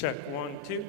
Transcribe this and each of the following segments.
Check 1, 2.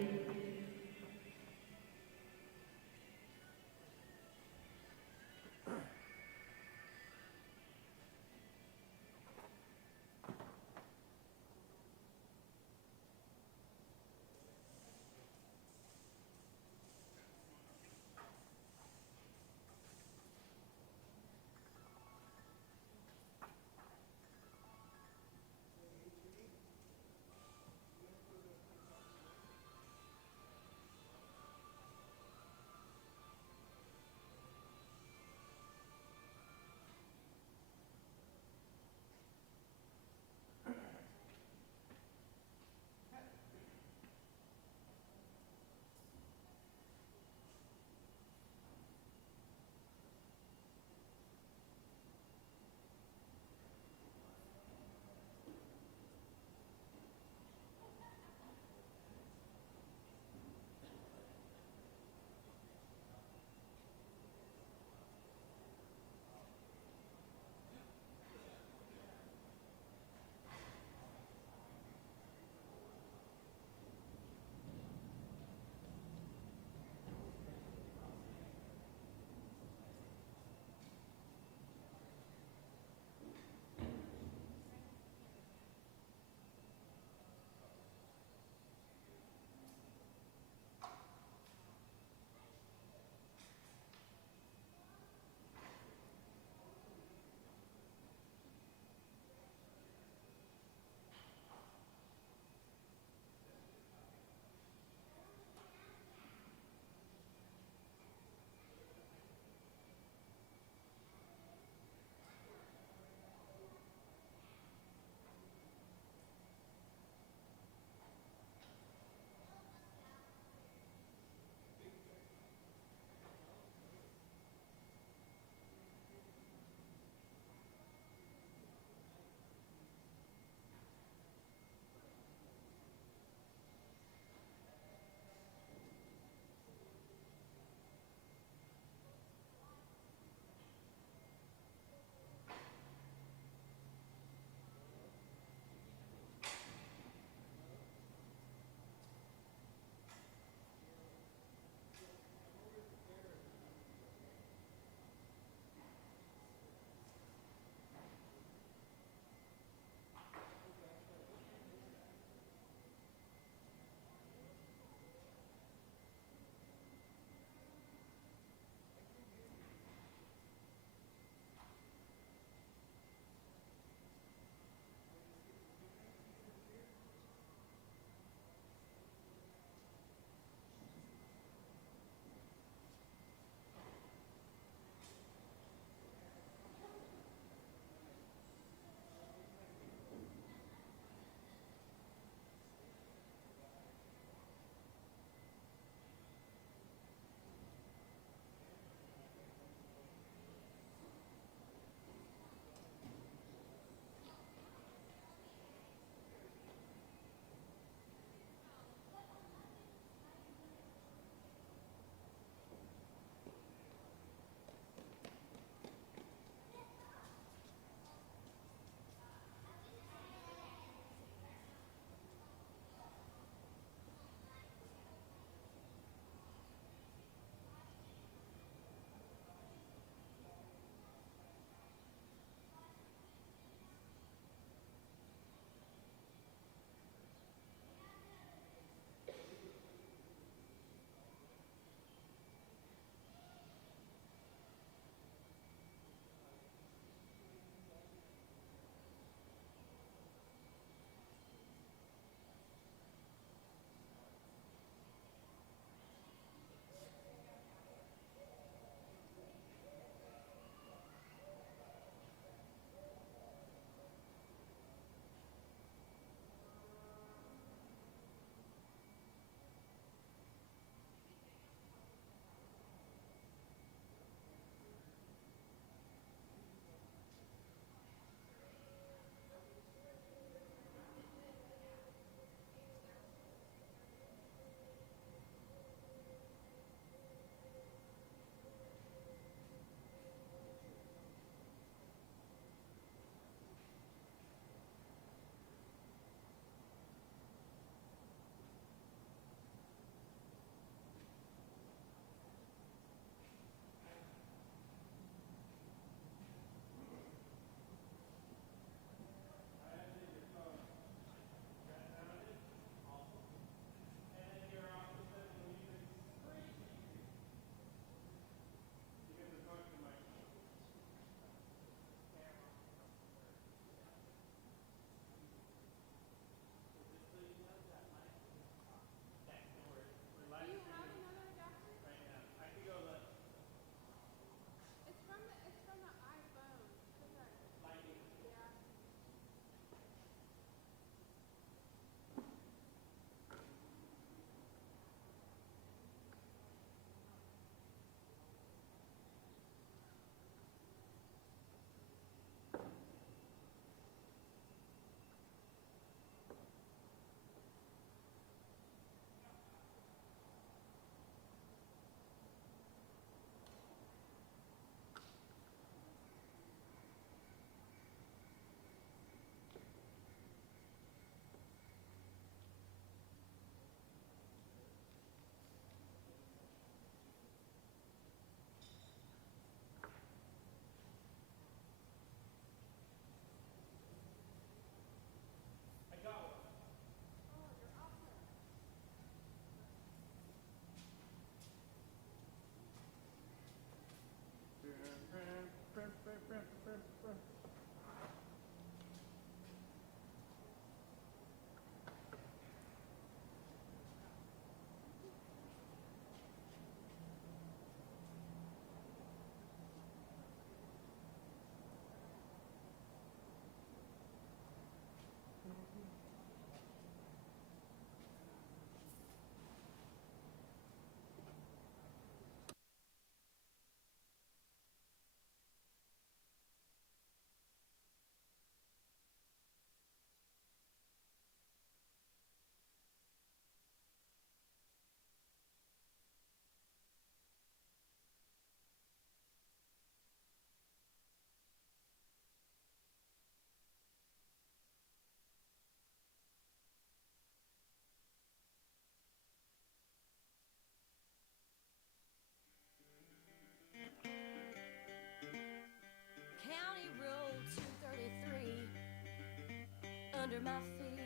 under my feet.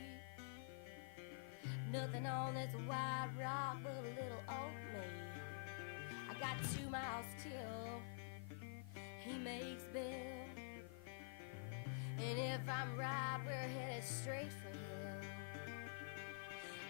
Nothing on this white rock but a little old me. I got 2 miles till he makes bail. And if I'm right, we're headed straight for hell.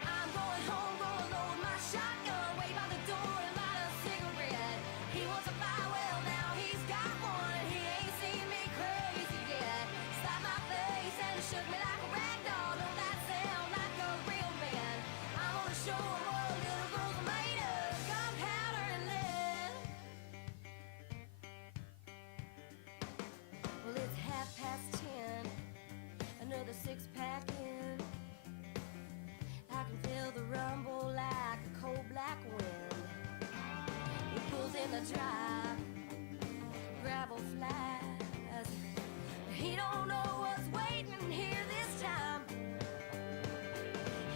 I'm going home, gonna load my shotgun, wait by the door and light a cigarette. He wants a fire, well now he's got one, and he ain't seen me crazy yet. Slapped my face and shook me like a rag doll. Don't that sound like a real man? I'm gonna show him what little girls are made of, gunpowder and lead. Well, it's 10:30, another 6-pack in. I can feel the rumble like a cold black wind. It pulls in the drive, gravel flies. He don't know what's waiting here this time.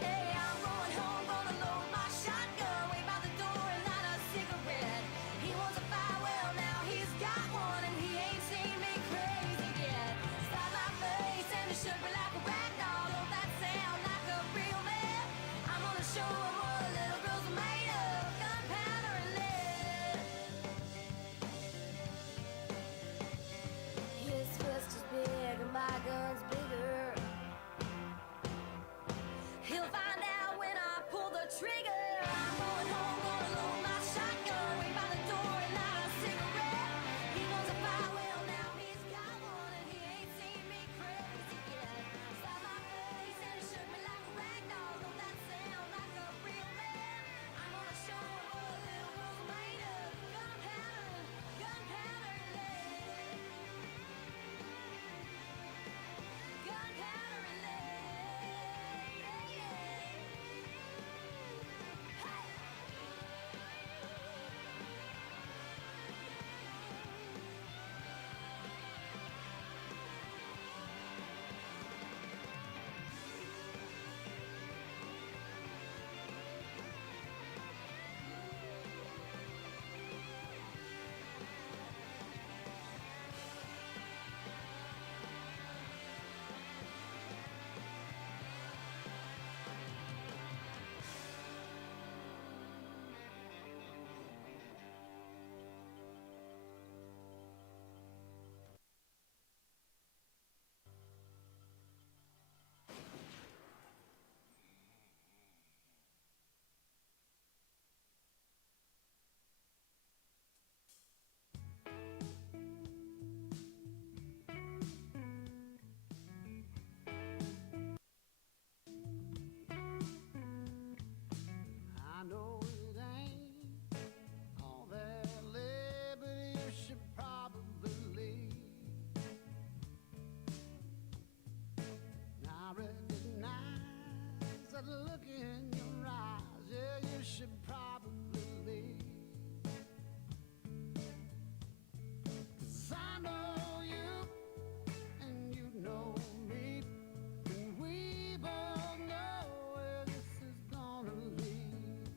Hey, I'm going home, gonna load my shotgun, wait by the door and light a cigarette. He wants a fire, well now he's got one, and he ain't seen me crazy yet. Slapped my face and it shook me like a rag doll. Don't that sound like a real man? I'm gonna show him what little girls are made of, gunpowder and lead. His fist is big and my gun's bigger. He'll find out when I pull the trigger. I'm going home, gonna load my shotgun, wait by the door and light a cigarette. He wants a fire, well now he's got one, and he ain't seen me crazy yet. Slapped my face and it shook me like a rag doll. Don't that sound like a real man? I'm gonna show him what little girls are made of, gunpowder and lead. Gunpowder and lead. Hey. I know it ain't all that liberty you should probably leave. And I recognize that look in your eyes, yeah, you should probably leave. 'Cause I know you and you know me, and we both know where this is gonna lead.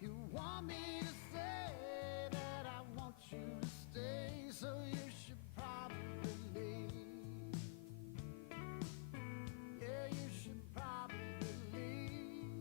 You want me to say that I want you to stay, so you should probably leave. Yeah, you should probably leave.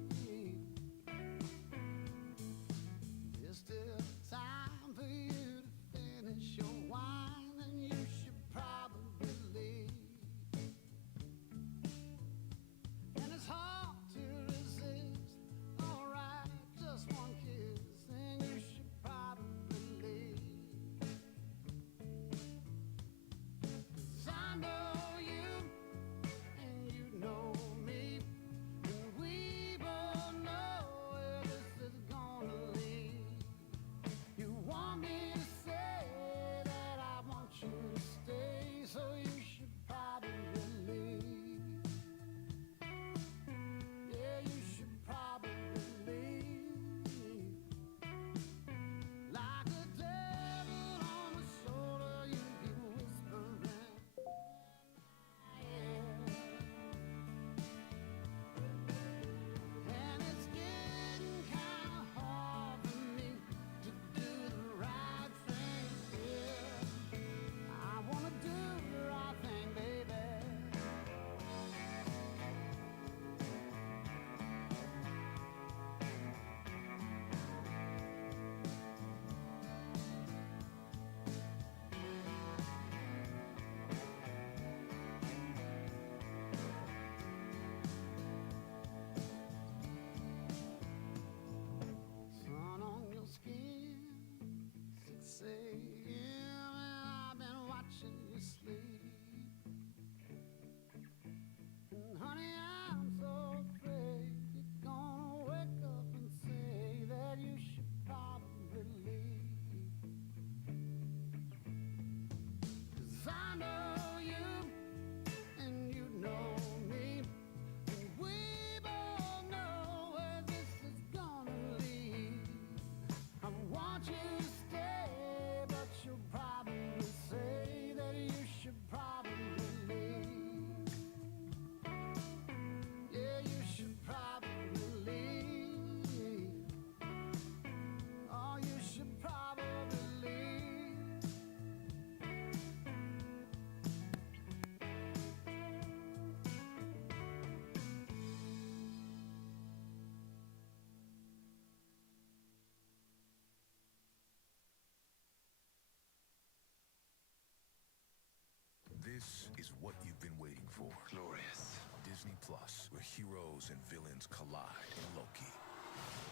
is what you've been waiting for. Glorious. Disney Plus, where heroes and villains collide in Loki.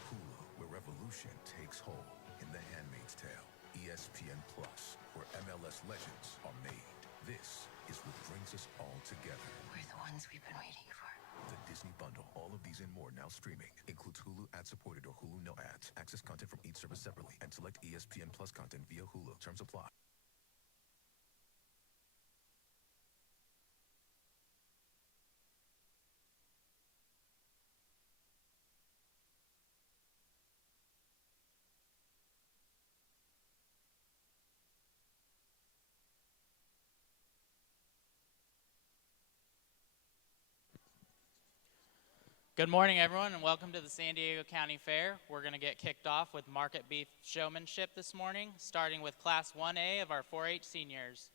Hulu, where revolution takes hold in The Handmaid's Tale. ESPN Plus, where MLS legends are made. This is what brings us all together. We're the ones we've been waiting for. The Disney Bundle. All of these and more now streaming. Includes Hulu ad-supported or Hulu no ads. Access content from each service separately and select ESPN Plus content via Hulu. Terms apply. Good morning, everyone, and welcome to the San Diego County Fair. We're going to get kicked off with market beef showmanship this morning, starting with Class 1A of our 4-H seniors.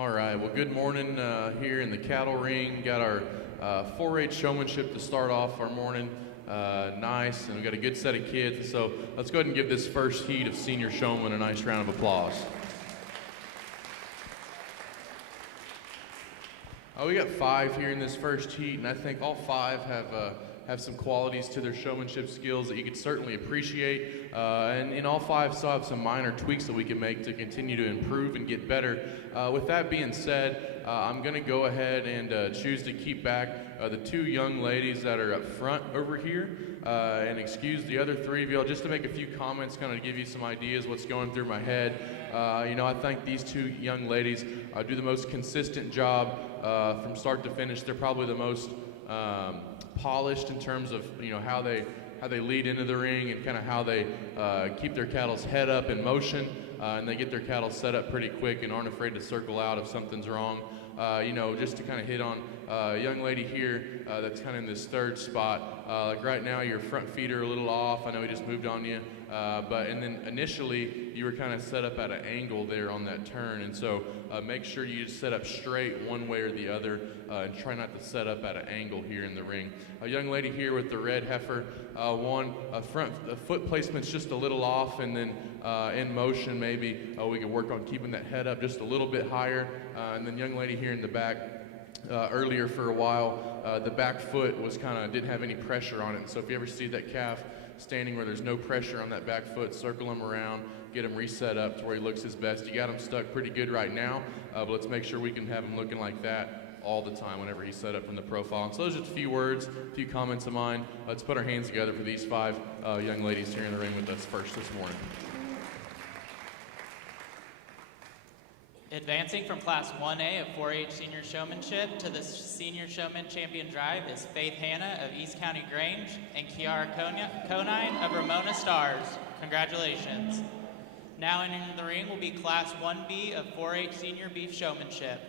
All right, well, good morning here in the cattle ring. Got our 4-H showmanship to start off our morning. Nice, and we got a good set of kids. So let's go ahead and give this first heat of senior showman a nice round of applause. We got 5 here in this first heat, and I think all 5 have some qualities to their showmanship skills that you could certainly appreciate. And in all 5 still have some minor tweaks that we can make to continue to improve and get better. With that being said, I'm going to go ahead and choose to keep back the 2 young ladies that are up front over here and excuse the other 3 of y'all just to make a few comments, kind of give you some ideas what's going through my head. I think these 2 young ladies do the most consistent job from start to finish. They're probably the most polished in terms of how they lead into the ring and kind of how they keep their cattle's head up in motion, and they get their cattle set up pretty quick and aren't afraid to circle out if something's wrong. Just to kind of hit on a young lady here that's kind of in this 3rd spot. Like right now, your front feet are a little off. I know we just moved on you. And then initially, you were kind of set up at an angle there on that turn. And so make sure you set up straight one way or the other and try not to set up at an angle here in the ring. A young lady here with the red heifer, the foot placement's just a little off, and then in motion maybe we could work on keeping that head up just a little bit higher. And then young lady here in the back, earlier for a while, the back foot was didn't have any pressure on it. So if you ever see that calf standing where there's no pressure on that back foot, circle him around, get him reset up to where he looks his best. You got him stuck pretty good right now, but let's make sure we can have him looking like that all the time whenever he's set up from the profile. And so those are just a few words, a few comments of mine. Let's put our hands together for these 5 young ladies here in the ring with us first this morning. Advancing from Class 1A of 4-H Senior Showmanship to the Senior Showman Champion Drive is Faith Hanna of East County Grange and Kiara Conine of Ramona Stars. Congratulations. Now entering the ring will be Class 1B of 4-H Senior Beef Showmanship.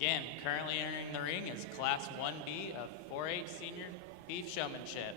Again, currently entering the ring is Class 1B of 4-H Senior Beef Showmanship.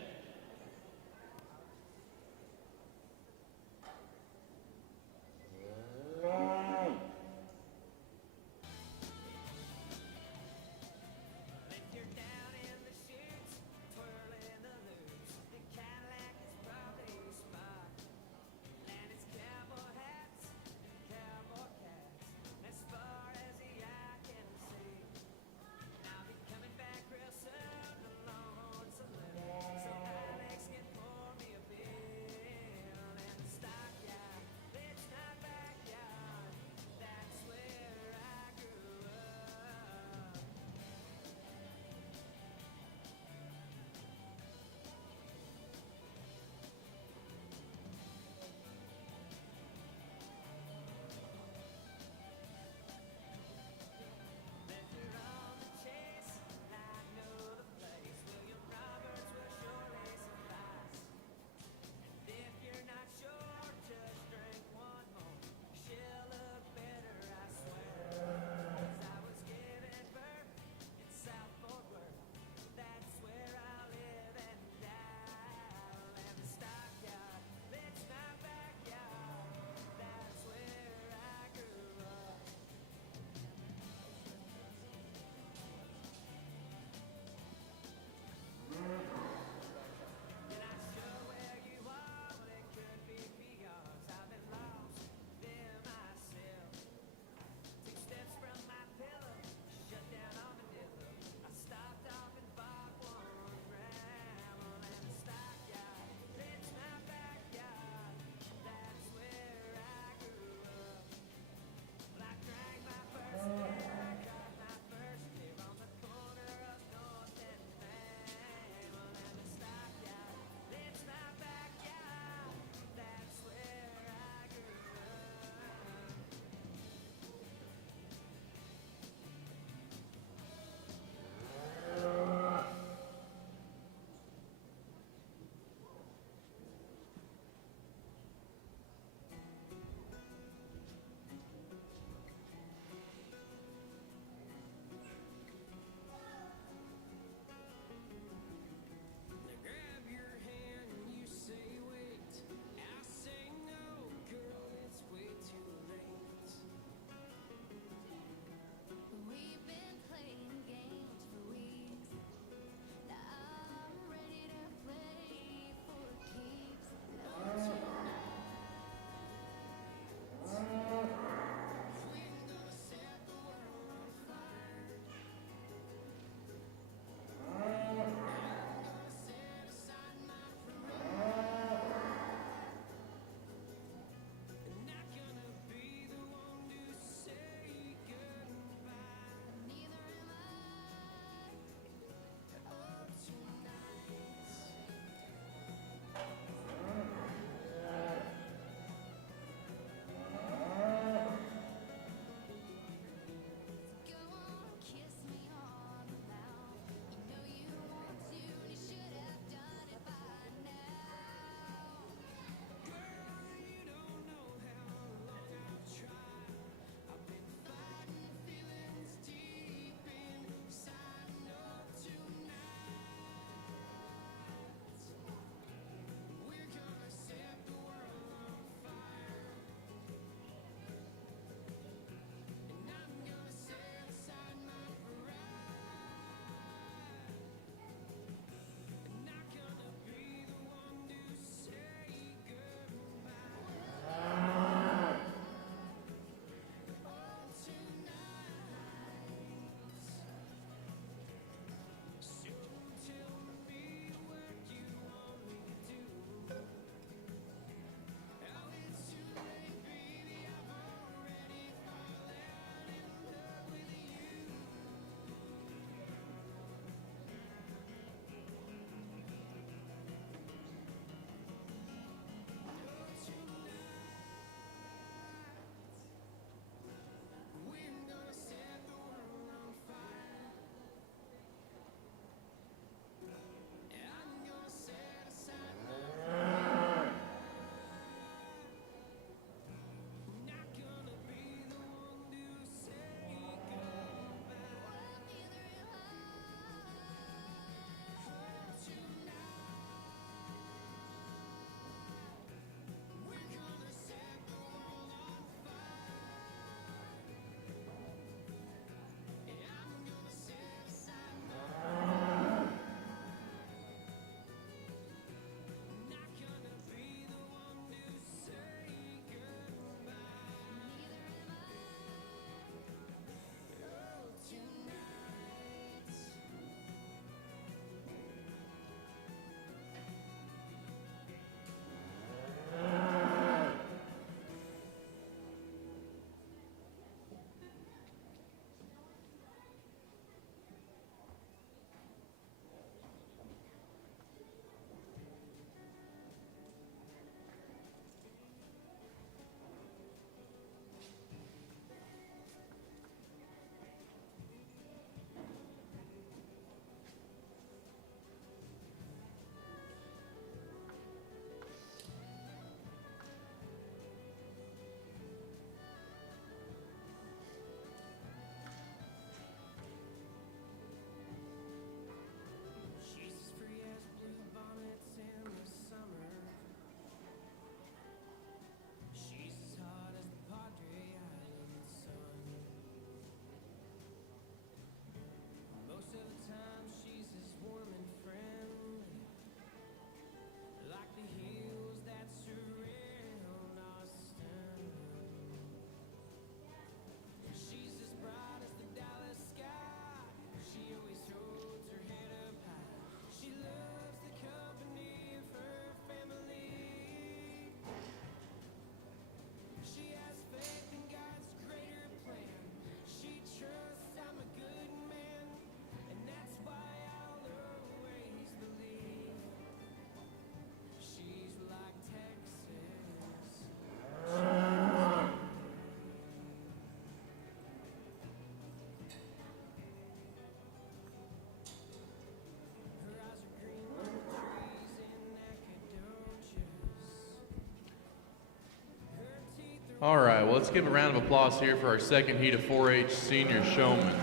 All right, well, let's give a round of applause here for our second heat of 4-H senior showman.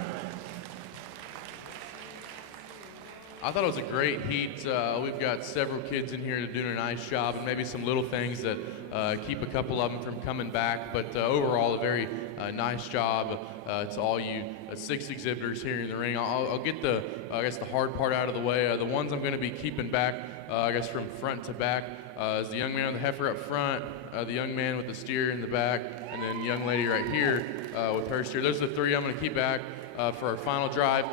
I thought it was a great heat. We've got several kids in here that are doing a nice job, and maybe some little things that keep a couple of them from coming back. But overall, a very nice job to all you 6 exhibitors here in the ring. I'll get the hard part out of the way. The ones I'm going to be keeping back, from front to back, is the young man with the heifer up front, the young man with the steer in the back, and then the young lady right here with her steer. Those are the 3 I'm going to keep back for our final drive.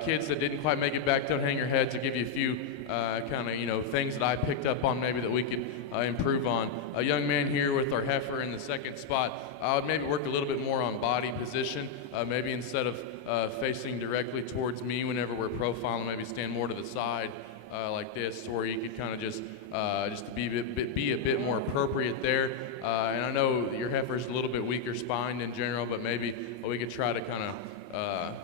Kids that didn't quite make it back, don't hang your heads. I'll give you a few things that I picked up on maybe that we could improve on. A young man here with our heifer in the second spot, I would maybe work a little bit more on body position, maybe instead of facing directly towards me whenever we're profiling, maybe stand more to the side like this, where you could kind of just be a bit more appropriate there. And I know your heifer's a little bit weaker spined in general, but maybe we could try to kind of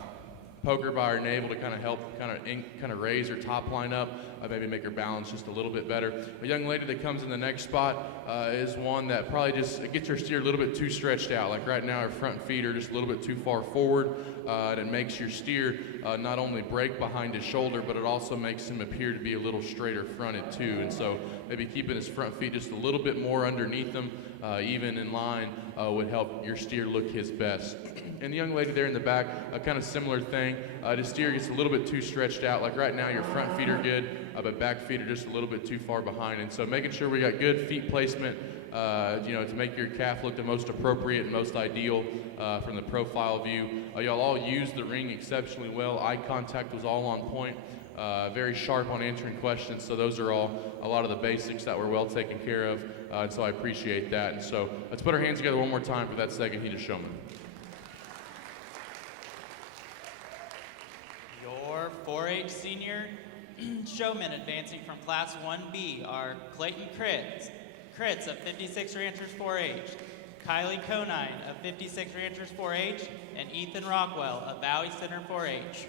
poke her by her navel to kind of help kind of raise her top line up, maybe make her balance just a little bit better. A young lady that comes in the next spot is one that probably just gets her steer a little bit too stretched out. Like right now, her front feet are just a little bit too far forward, and it makes your steer not only break behind his shoulder, but it also makes him appear to be a little straighter fronted too. And so maybe keeping his front feet just a little bit more underneath him, even in line, would help your steer look his best. And the young lady there in the back, a kind of similar thing. The steer gets a little bit too stretched out. Like right now, your front feet are good, but back feet are just a little bit too far behind. And so making sure we got good feet placement, to make your calf look the most appropriate and most ideal from the profile view. Y'all all used the ring exceptionally well. Eye contact was all on point. Very sharp on answering questions. So those are all a lot of the basics that were well taken care of. And so I appreciate that. And so let's put our hands together one more time for that second heat of showman. Your 4-H senior showmen advancing from Class 1B are Clayton Kritz of 56 Ranchers 4-H, Kylie Conine of 56 Ranchers 4-H, and Ethan Rockwell of Valley Center 4-H.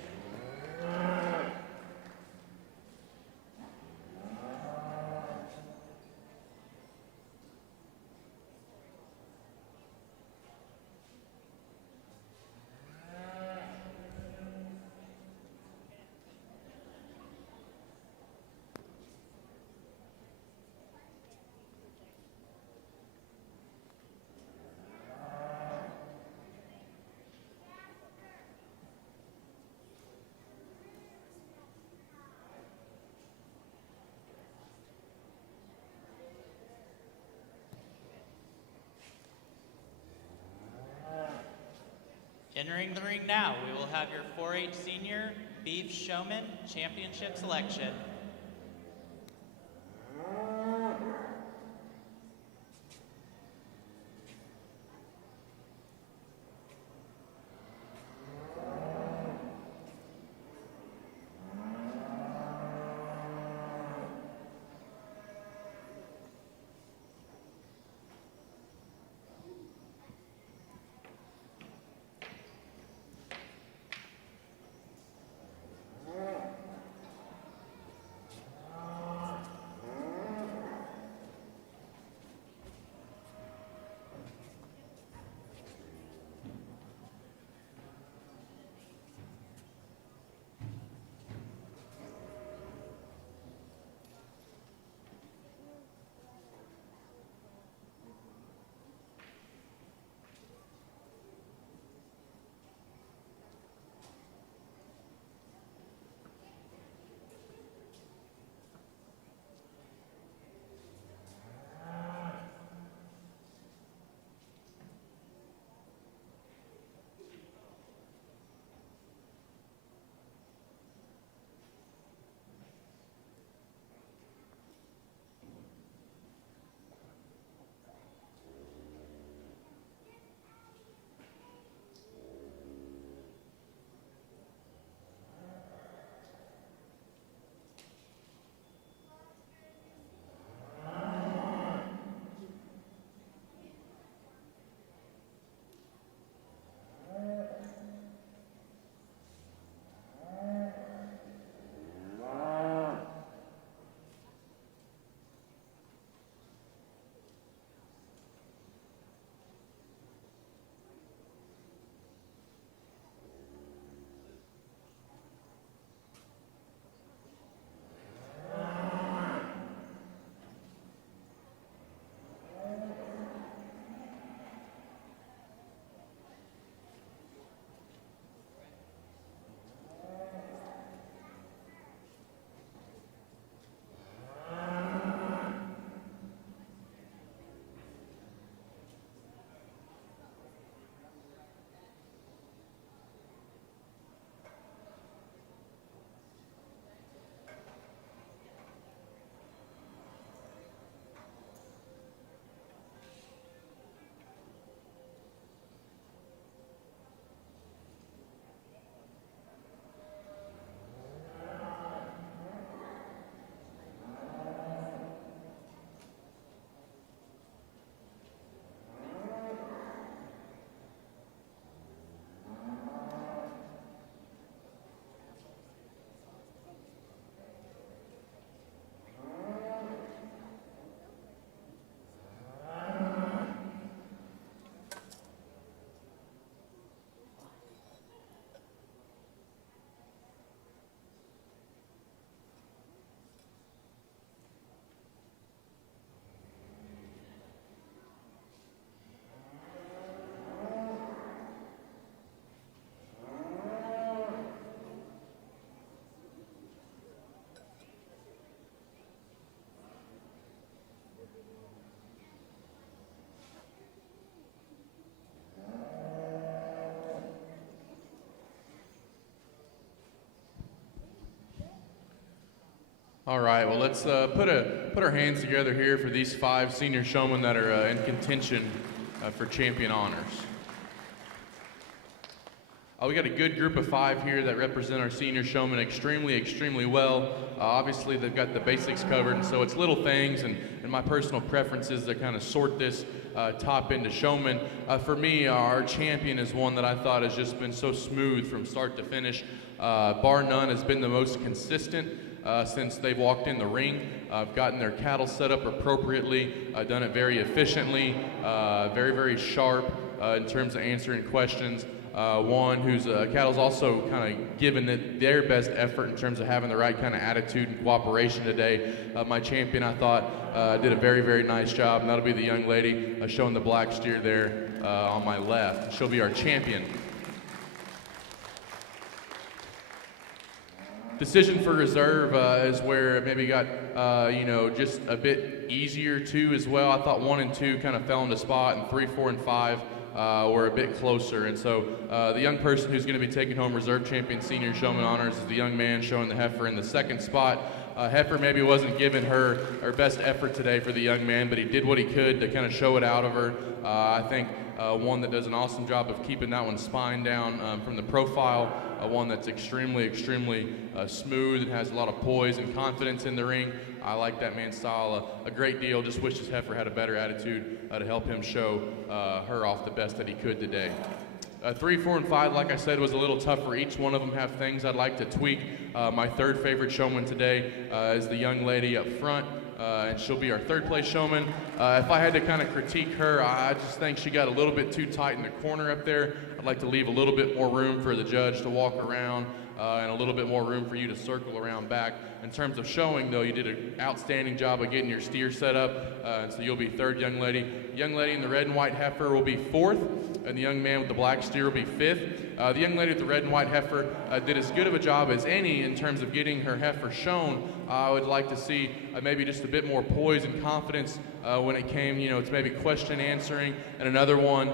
Entering the ring now, we will have your 4-H Senior Beef Showman Championship selection. All right, well, let's put our hands together here for these 5 senior showmen that are in contention for champion honors. We got a good group of 5 here that represent our senior showmen extremely well. Obviously, they've got the basics covered, and so it's little things, and my personal preferences that kind of sort this top into showmen. For me, our champion is one that I thought has just been so smooth from start to finish. Bar none, has been the most consistent since they've walked in the ring. Gotten their cattle set up appropriately, done it very efficiently, very sharp in terms of answering questions. One whose cattle's also kind of given it their best effort in terms of having the right kind of attitude and cooperation today. My champion, I thought, did a very nice job, and that'll be the young lady showing the black steer there on my left. She'll be our champion. Decision for reserve is where it maybe got, just a bit easier too as well. I thought 1 and 2 kind of fell into spot, and 3, 4, and 5 were a bit closer. And so the young person who's going to be taking home reserve champion senior showman honors is the young man showing the heifer in the second spot. Heifer maybe wasn't giving her best effort today for the young man, but he did what he could to kind of show it out of her. I think one that does an awesome job of keeping that one spine down from the profile, one that's extremely smooth and has a lot of poise and confidence in the ring. I like that man's style a great deal. Just wish his heifer had a better attitude to help him show her off the best that he could today. 3, 4, and 5, like I said, was a little tougher. Each one of them have things I'd like to tweak. My third favorite showman today is the young lady up front, and she'll be our third place showman. If I had to kind of critique her, I just think she got a little bit too tight in the corner up there. I'd like to leave a little bit more room for the judge to walk around and a little bit more room for you to circle around back. In terms of showing, though, you did an outstanding job of getting your steer set up, and so you'll be third, young lady. Young lady in the red and white heifer will be fourth, and the young man with the black steer will be fifth. The young lady with the red and white heifer did as good of a job as any in terms of getting her heifer shown. I would like to see maybe just a bit more poise and confidence when it came, to maybe question answering, and another one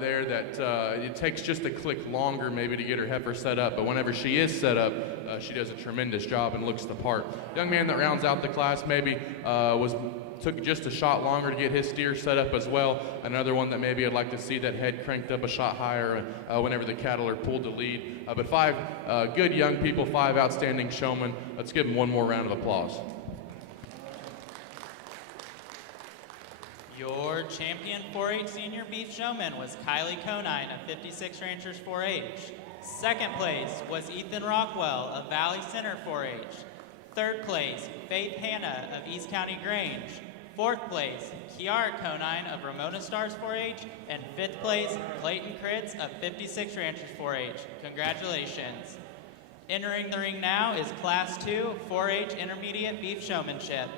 there that it takes just a click longer maybe to get her heifer set up, but whenever she is set up, she does a tremendous job and looks the part. Young man that rounds out the class maybe took just a shot longer to get his steer set up as well. Another one that maybe I'd like to see that head cranked up a shot higher whenever the cattle are pulled to lead. But 5 good young people, 5 outstanding showmen. Let's give them one more round of applause. Your champion 4-H senior beef showman was Kylie Conine of 56 Ranchers 4-H. Second place was Ethan Rockwell of Valley Center 4-H. Third place, Faith Hanna of East County Grange. Fourth place, Kiara Conine of Ramona Stars 4-H. And fifth place, Clayton Kritz of 56 Ranchers 4-H. Congratulations. Entering the ring now is Class 2 4-H Intermediate Beef Showmanship.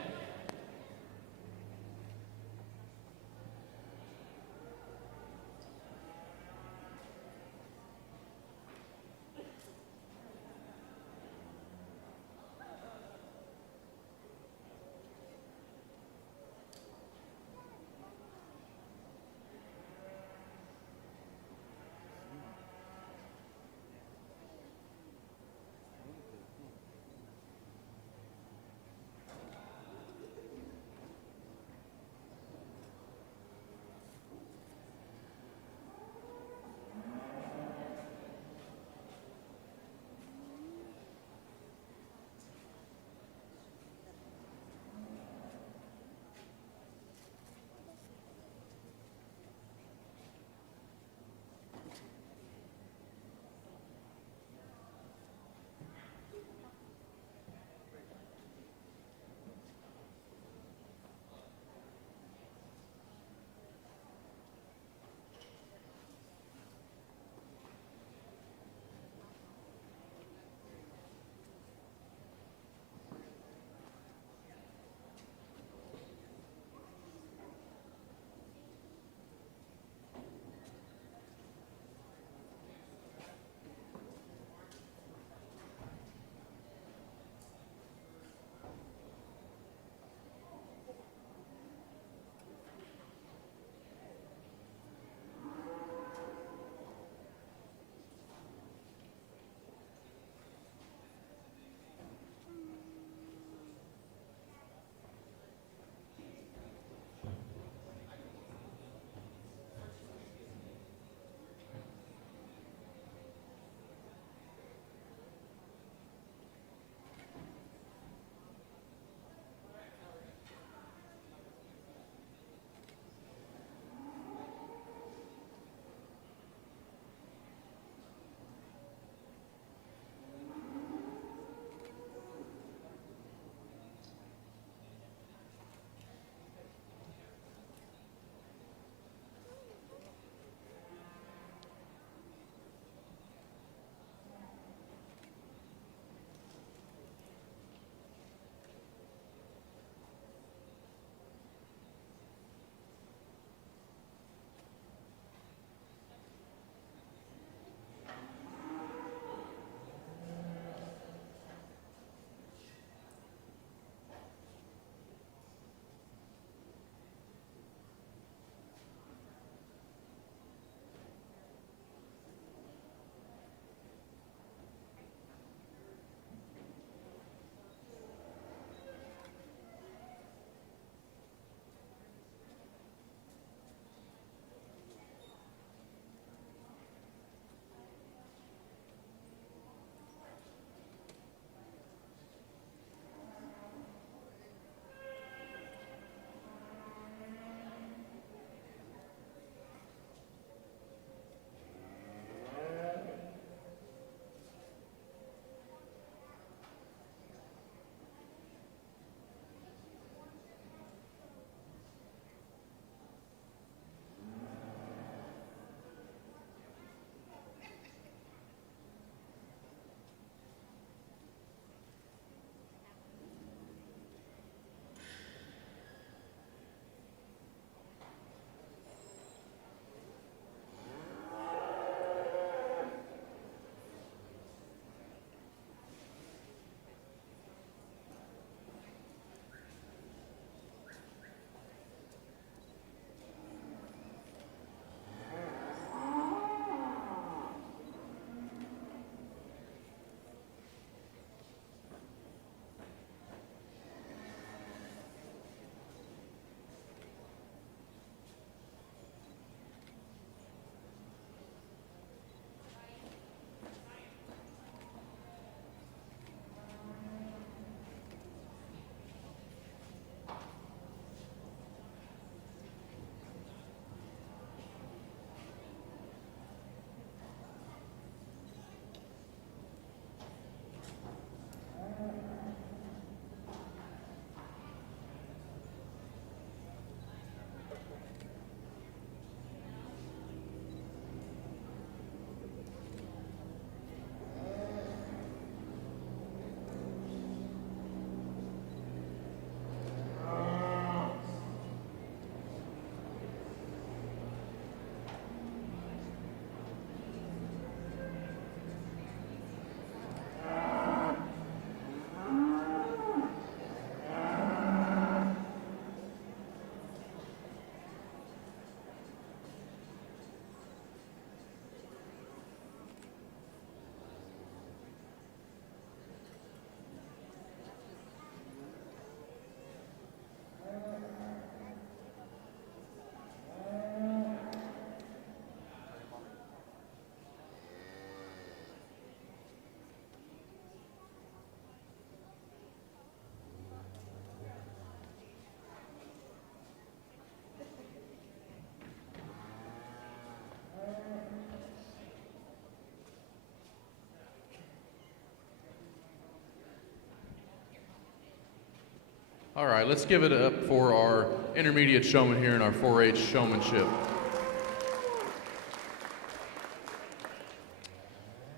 All right, let's give it up for our intermediate showman here in our 4-H showmanship.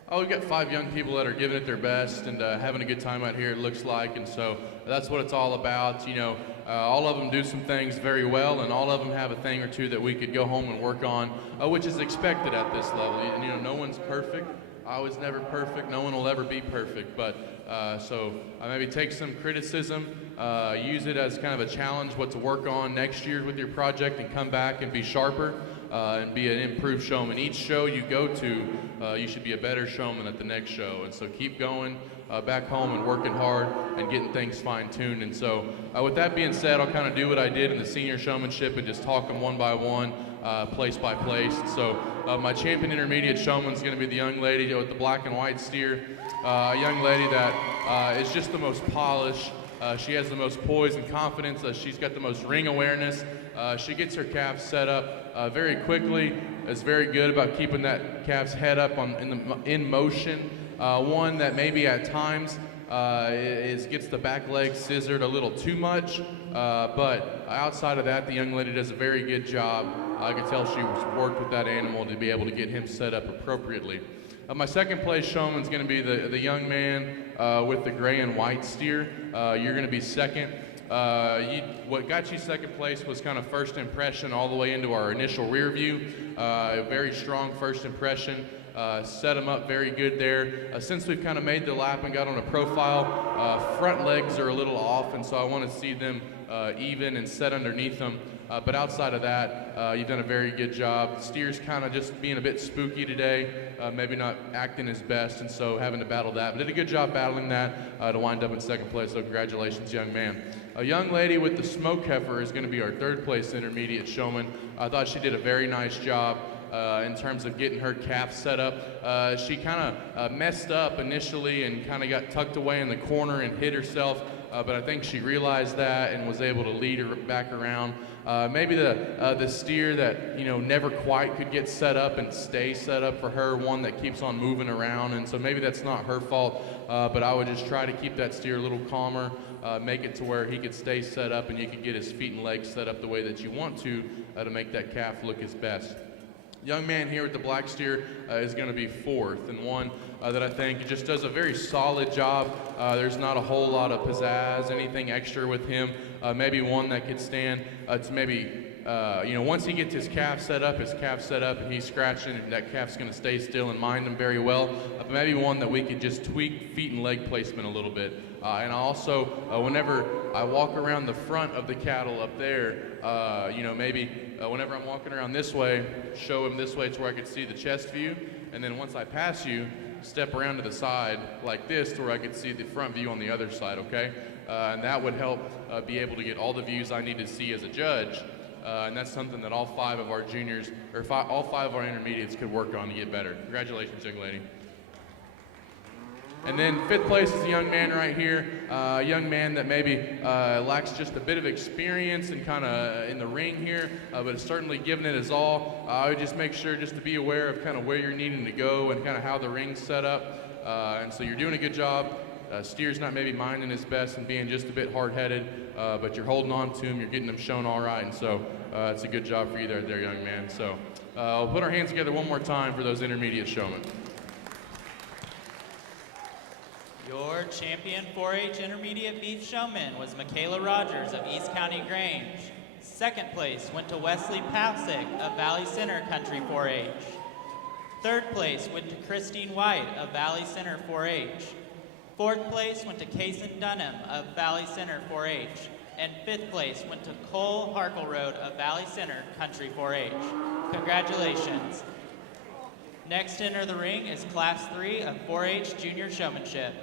Oh, we've got 5 young people that are giving it their best and having a good time out here, it looks like, and so that's what it's all about. You know, all of them do some things very well, and all of them have a thing or two that we could go home and work on, which is expected at this level. And, you know, no one's perfect. I was never perfect. No one will ever be perfect, but so maybe take some criticism, use it as kind of a challenge, what to work on next year with your project, and come back and be sharper and be an improved showman. Each show you go to, you should be a better showman at the next show, and so keep going back home and working hard and getting things fine-tuned. And so with that being said, I'll kind of do what I did in the senior showmanship and just talk them one by one, place by place. So my champion intermediate showman is going to be the young lady with the black and white steer, a young lady that is just the most polished. She has the most poise and confidence. She's got the most ring awareness. She gets her calf set up very quickly, is very good about keeping that calf's head up in motion. One that maybe at times gets the back leg scissored a little too much, but outside of that, the young lady does a very good job. I could tell she worked with that animal to be able to get him set up appropriately. My second place showman is going to be the young man with the gray and white steer. You're going to be second. What got you second place was kind of first impression all the way into our initial rear view. A very strong first impression. Set him up very good there. Since we've kind of made the lap and got on a profile, front legs are a little off, and so I want to see them even and set underneath them. But outside of that, you've done a very good job. Steer's kind of just being a bit spooky today, maybe not acting his best, and so having to battle that. But did a good job battling that to wind up in second place, so congratulations, young man. A young lady with the smoke heifer is going to be our third place intermediate showman. I thought she did a very nice job in terms of getting her calf set up. She kind of messed up initially and kind of got tucked away in the corner and hit herself, but I think she realized that and was able to lead her back around. Maybe the steer that, you know, never quite could get set up and stay set up for her, one that keeps on moving around, and so maybe that's not her fault, but I would just try to keep that steer a little calmer, make it to where he could stay set up and you could get his feet and legs set up the way that you want to make that calf look his best. Young man here with the black steer is going to be fourth, and one that I think just does a very solid job. There's not a whole lot of pizzazz, anything extra with him. Maybe one that could stand to maybe, you know, once he gets his calf set up, and he's scratching, and that calf's going to stay still and mind him very well. But maybe one that we could just tweak feet and leg placement a little bit. And also, whenever I walk around the front of the cattle up there, you know, maybe whenever I'm walking around this way, show him this way to where I could see the chest view, and then once I pass you, step around to the side like this to where I could see the front view on the other side, okay? And that would help be able to get all the views I need to see as a judge, and that's something that all 5 of our juniors, or all 5 of our intermediates could work on to get better. Congratulations, young lady. And then 5th place is a young man right here, a young man that maybe lacks just a bit of experience and kind of in the ring here, but is certainly giving it his all. I would just make sure just to be aware of kind of where you're needing to go and kind of how the ring's set up. And so you're doing a good job. Steer's not maybe minding his best and being just a bit hard-headed, but you're holding on to him, you're getting him shown all right, and so it's a good job for you there, young man. So we'll put our hands together one more time for those intermediate showmen. Your champion 4-H intermediate beef showman was Michaela Rogers of East County Grange. Second place went to Wesley Pasick of Valley Center Country 4-H. Third place went to Christine White of Valley Center 4-H. Fourth place went to Kason Dunham of Valley Center 4-H. And fifth place went to Cole Harkleroad of Valley Center Country 4-H. Congratulations. Next to enter the ring is Class 3 of 4-H Junior Showmanship.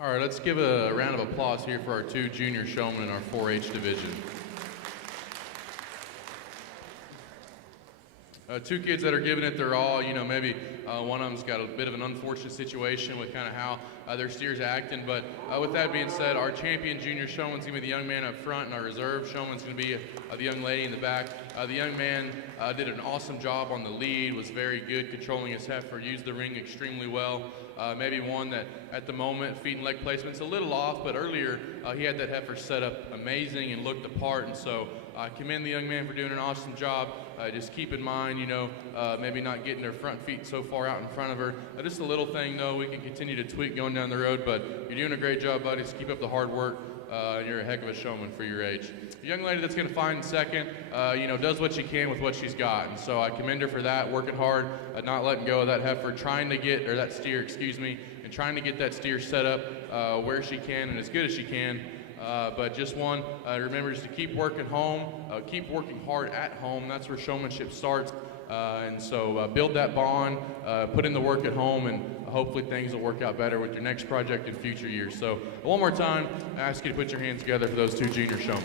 All right, let's give a round of applause here for our 2 junior showmen in our 4-H division. 2 kids that are giving it their all. You know, maybe one of them's got a bit of an unfortunate situation with kind of how their steer's acting. But with that being said, our champion junior showman's going to be the young man up front, and our reserve showman's going to be the young lady in the back. The young man did an awesome job on the lead, was very good controlling his heifer, used the ring extremely well. Maybe one that at the moment, feet and leg placement's a little off, but earlier he had that heifer set up amazing and looked the part, and so I commend the young man for doing an awesome job. Just keep in mind, you know, maybe not getting their front feet so far out in front of her. Just a little thing, though, we can continue to tweak going down the road, but you're doing a great job, buddy. Just keep up the hard work. You're a heck of a showman for your age. The young lady that's going to find second, you know, does what she can with what she's got, and so I commend her for that, working hard, not letting go of that heifer, trying to get, or that steer, excuse me, and trying to get that steer set up where she can and as good as she can. But just one, remember just to keep working home, keep working hard at home. That's where showmanship starts. And so build that bond, put in the work at home, and hopefully things will work out better with your next project in future years. So one more time, I ask you to put your hands together for those 2 junior showmen.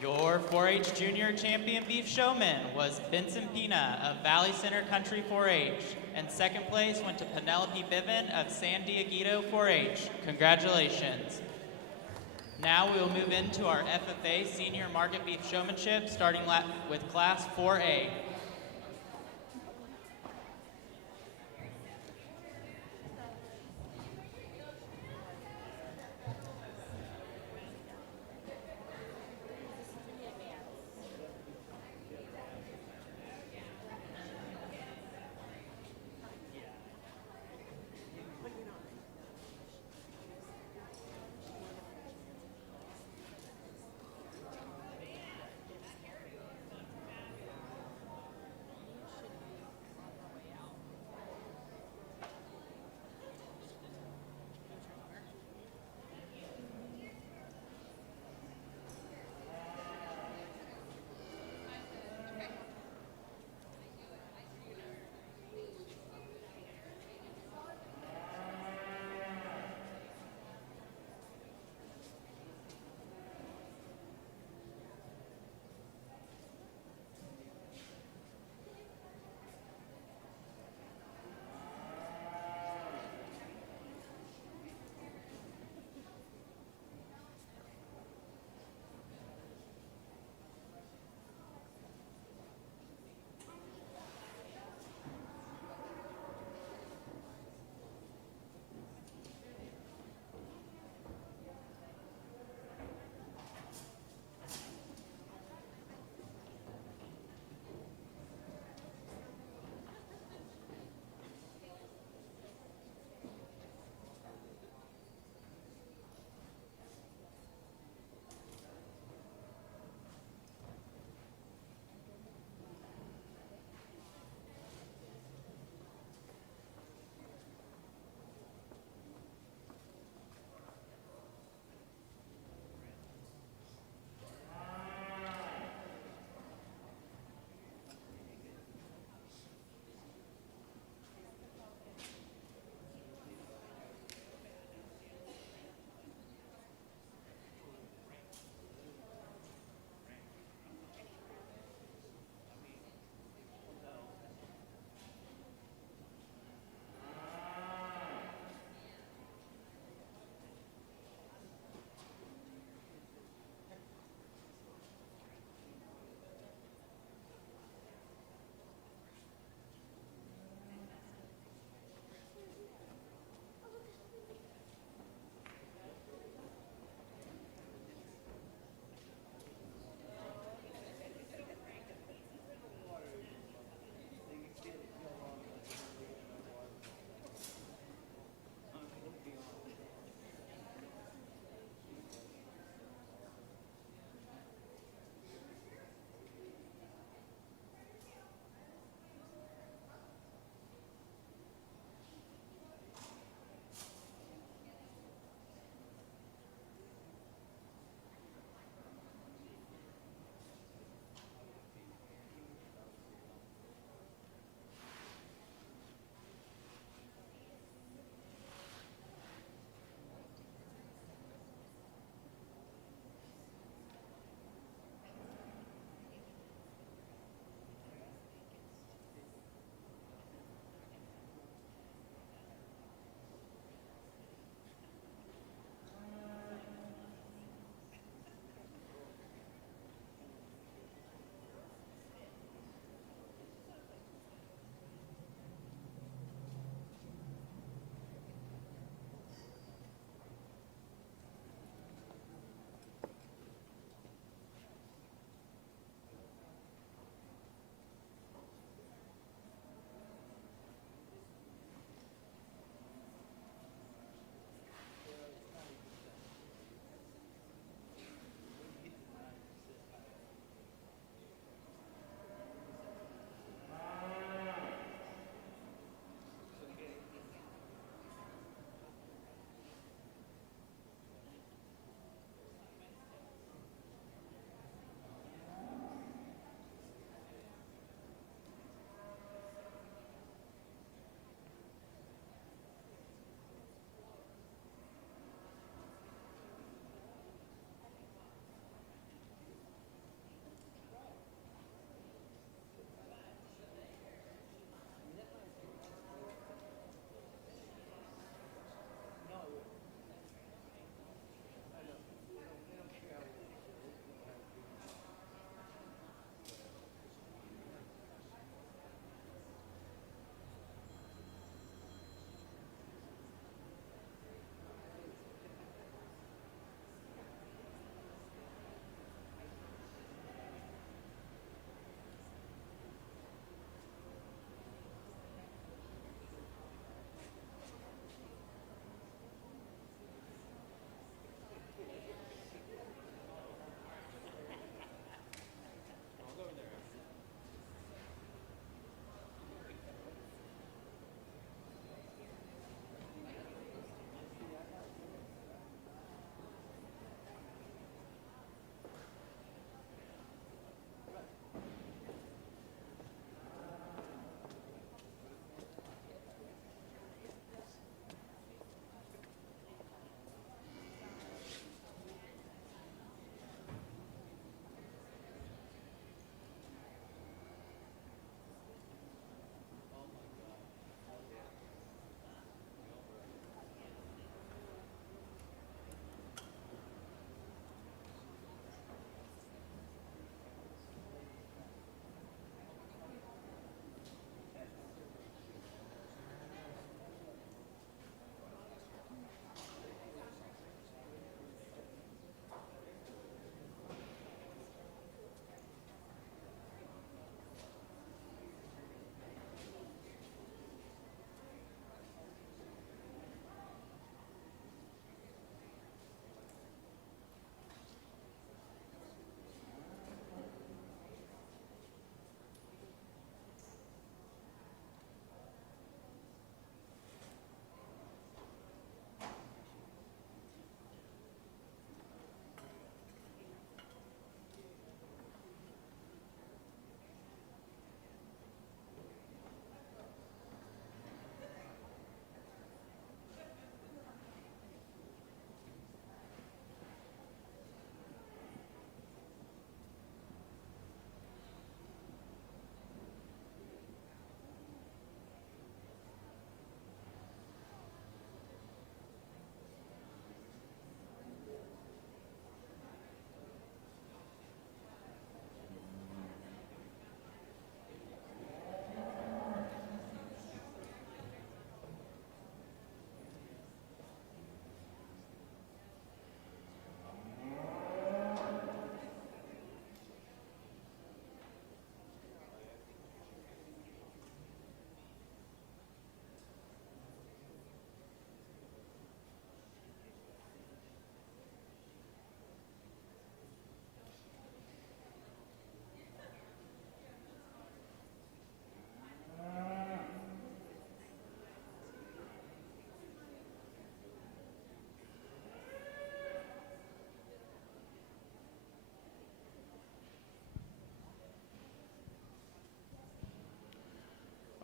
Your 4-H Junior Champion Beef Showman was Vincent Pina of Valley Center Country 4-H, and second place went to Penelope Biven of San Dieguito 4-H. Congratulations. Now we will move into our FFA Senior Market Beef Showmanship, starting with Class 4A.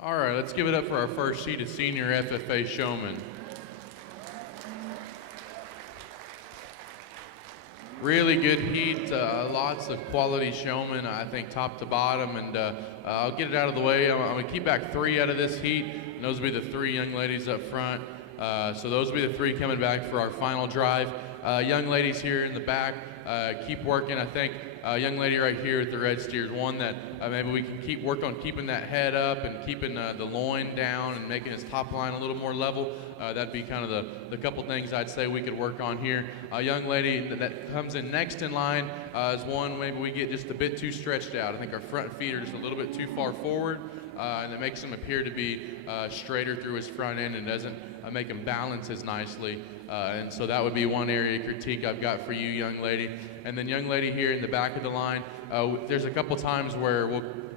All right, let's give it up for our first seated senior FFA showman. Really good heat, lots of quality showmen, I think top to bottom, and I'll get it out of the way. I'm gonna keep back 3 out of this heat, and those will be the 3 young ladies up front. So those will be the 3 coming back for our final drive. Young ladies here in the back, keep working. I think young lady right here at the red steers, one that maybe we can work on keeping that head up and keeping the loin down and making his top line a little more level. That'd be kind of the couple things I'd say we could work on here. A young lady that comes in next in line is one maybe we get just a bit too stretched out. I think our front feet are just a little bit too far forward, and it makes him appear to be straighter through his front end and doesn't make him balance as nicely. And so that would be one area of critique I've got for you, young lady. And then young lady here in the back of the line, there's a couple times where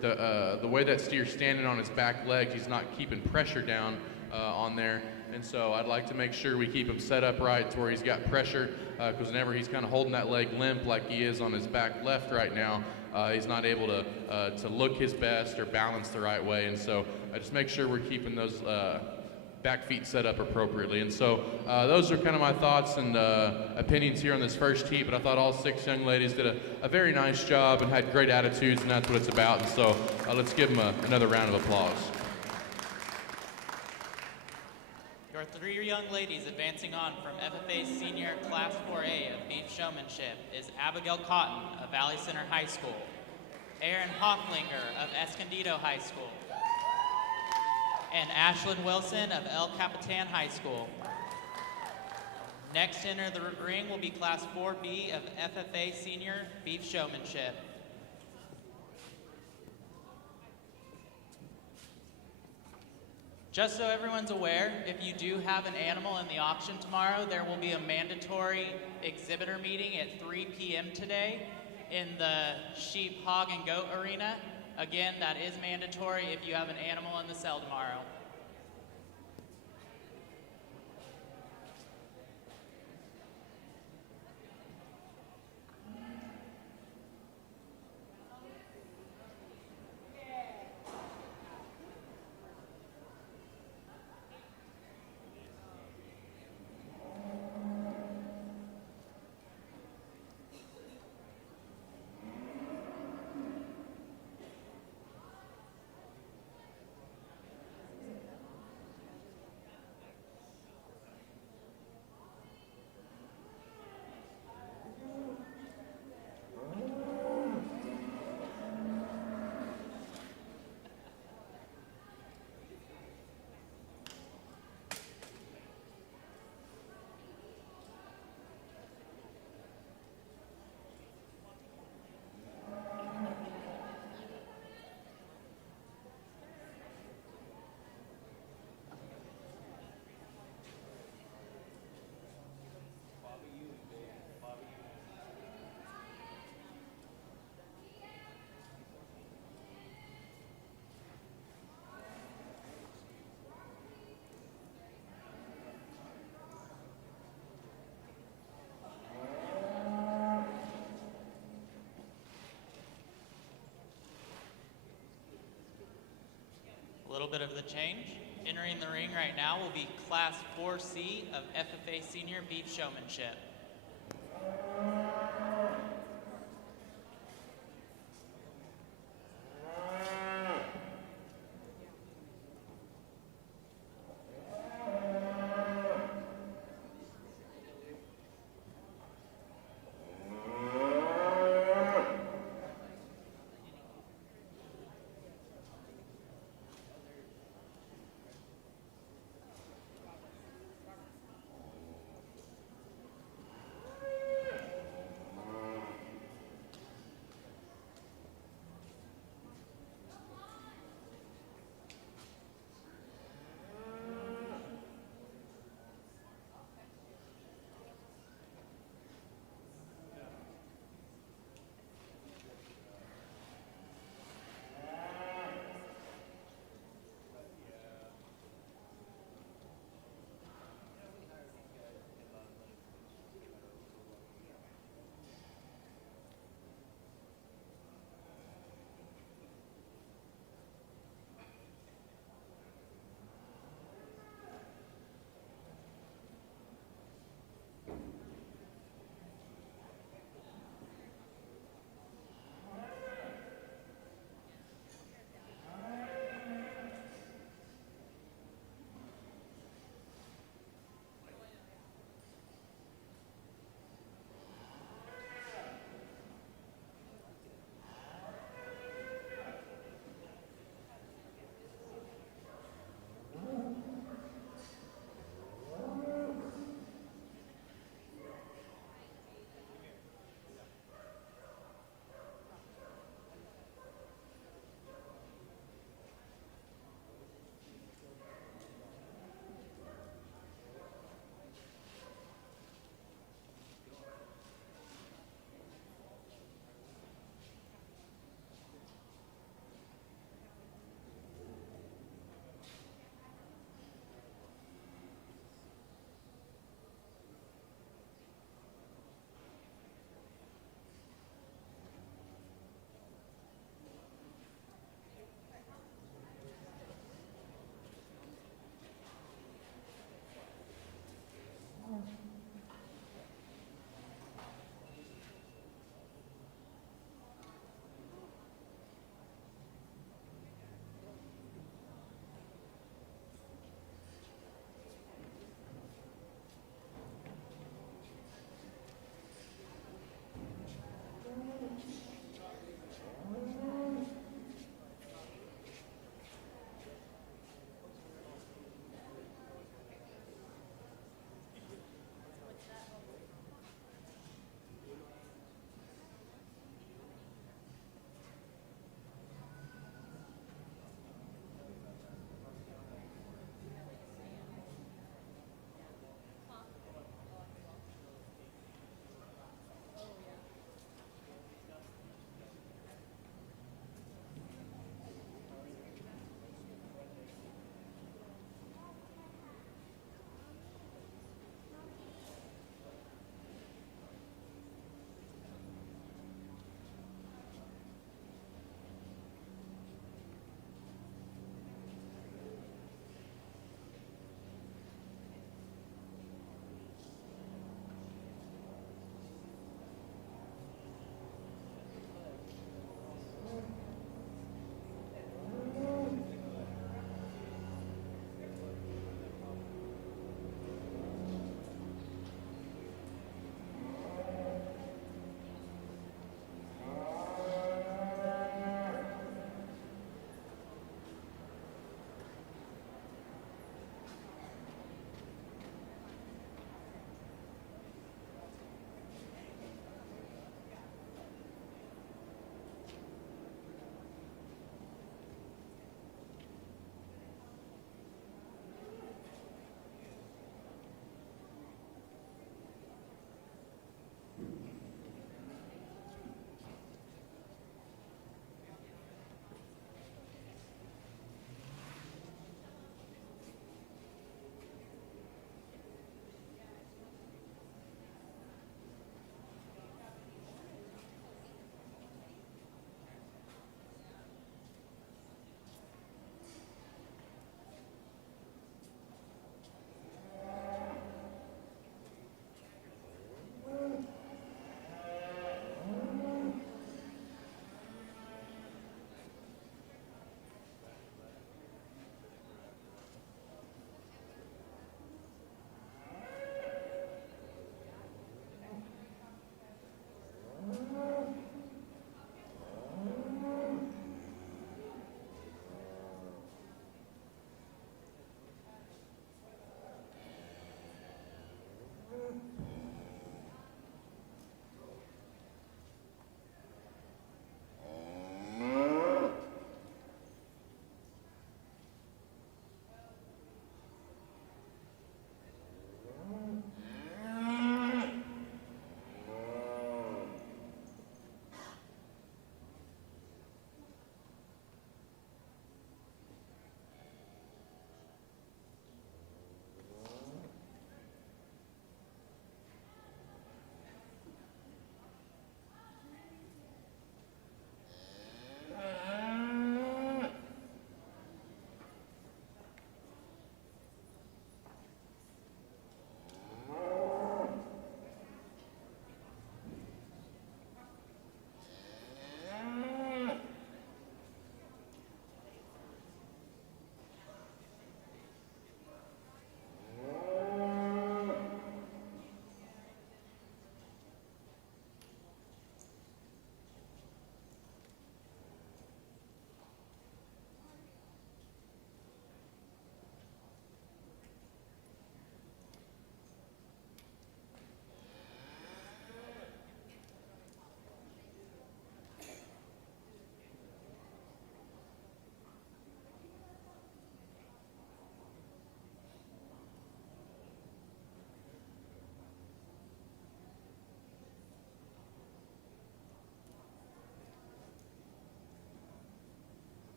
the way that steer's standing on his back legs, he's not keeping pressure down on there. And so I'd like to make sure we keep him set up right to where he's got pressure, because whenever he's kind of holding that leg limp like he is on his back left right now, he's not able to look his best or balance the right way. And so I just make sure we're keeping those back feet set up appropriately. And so those are kind of my thoughts and opinions here on this first heat, but I thought all 6 young ladies did a very nice job and had great attitudes, and that's what it's about. And so let's give them another round of applause. Your 3 young ladies advancing on from FFA Senior Class 4A of Beef Showmanship is Abigail Cotton of Valley Center High School, Aaron Hofflinger of Escondido High School, and Ashlyn Wilson of El Capitan High School. Next to enter the ring will be Class 4B of FFA Senior Beef Showmanship. Just so everyone's aware, if you do have an animal in the auction tomorrow, there will be a mandatory exhibitor meeting at 3 p.m. today in the sheep, hog, and goat arena. Again, that is mandatory if you have an animal in the sale tomorrow. A little bit of the change. Entering the ring right now will be Class 4C of FFA Senior Beef Showmanship.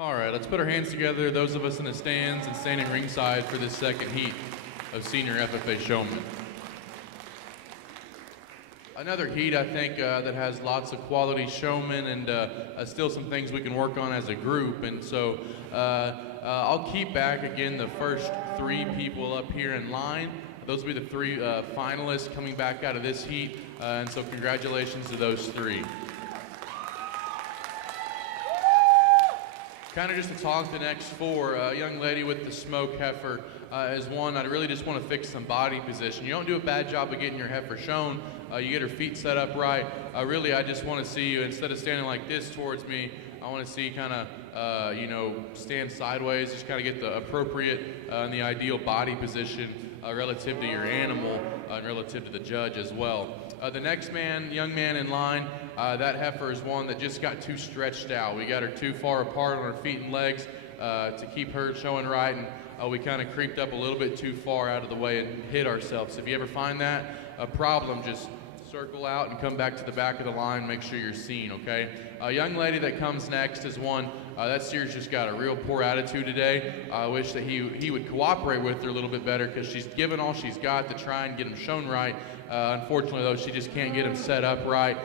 All right, let's put our hands together, those of us in the stands and standing ringside for this second heat of Senior FFA Showman. Another heat, I think, that has lots of quality showmen and still some things we can work on as a group. And so I'll keep back again the first three people up here in line. Those will be the three finalists coming back out of this heat. And so congratulations to those three. Kind of just to talk the next four, a young lady with the smoke heifer is one. I really just want to fix some body position. You don't do a bad job of getting your heifer shown. You get her feet set up right. Really, I just want to see you, instead of standing like this towards me, I want to see kind of, stand sideways, just kind of get the appropriate and the ideal body position relative to your animal and relative to the judge as well. The next young man in line, that heifer is one that just got too stretched out. We got her too far apart on her feet and legs to keep her showing right, and we kind of creeped up a little bit too far out of the way and hit ourselves. If you ever find that a problem, just circle out and come back to the back of the line, make sure you're seen, okay? A young lady that comes next is one, that steer's just got a real poor attitude today. I wish that he would cooperate with her a little bit better, because she's given all she's got to try and get him shown right. Unfortunately, though, she just can't get him set up right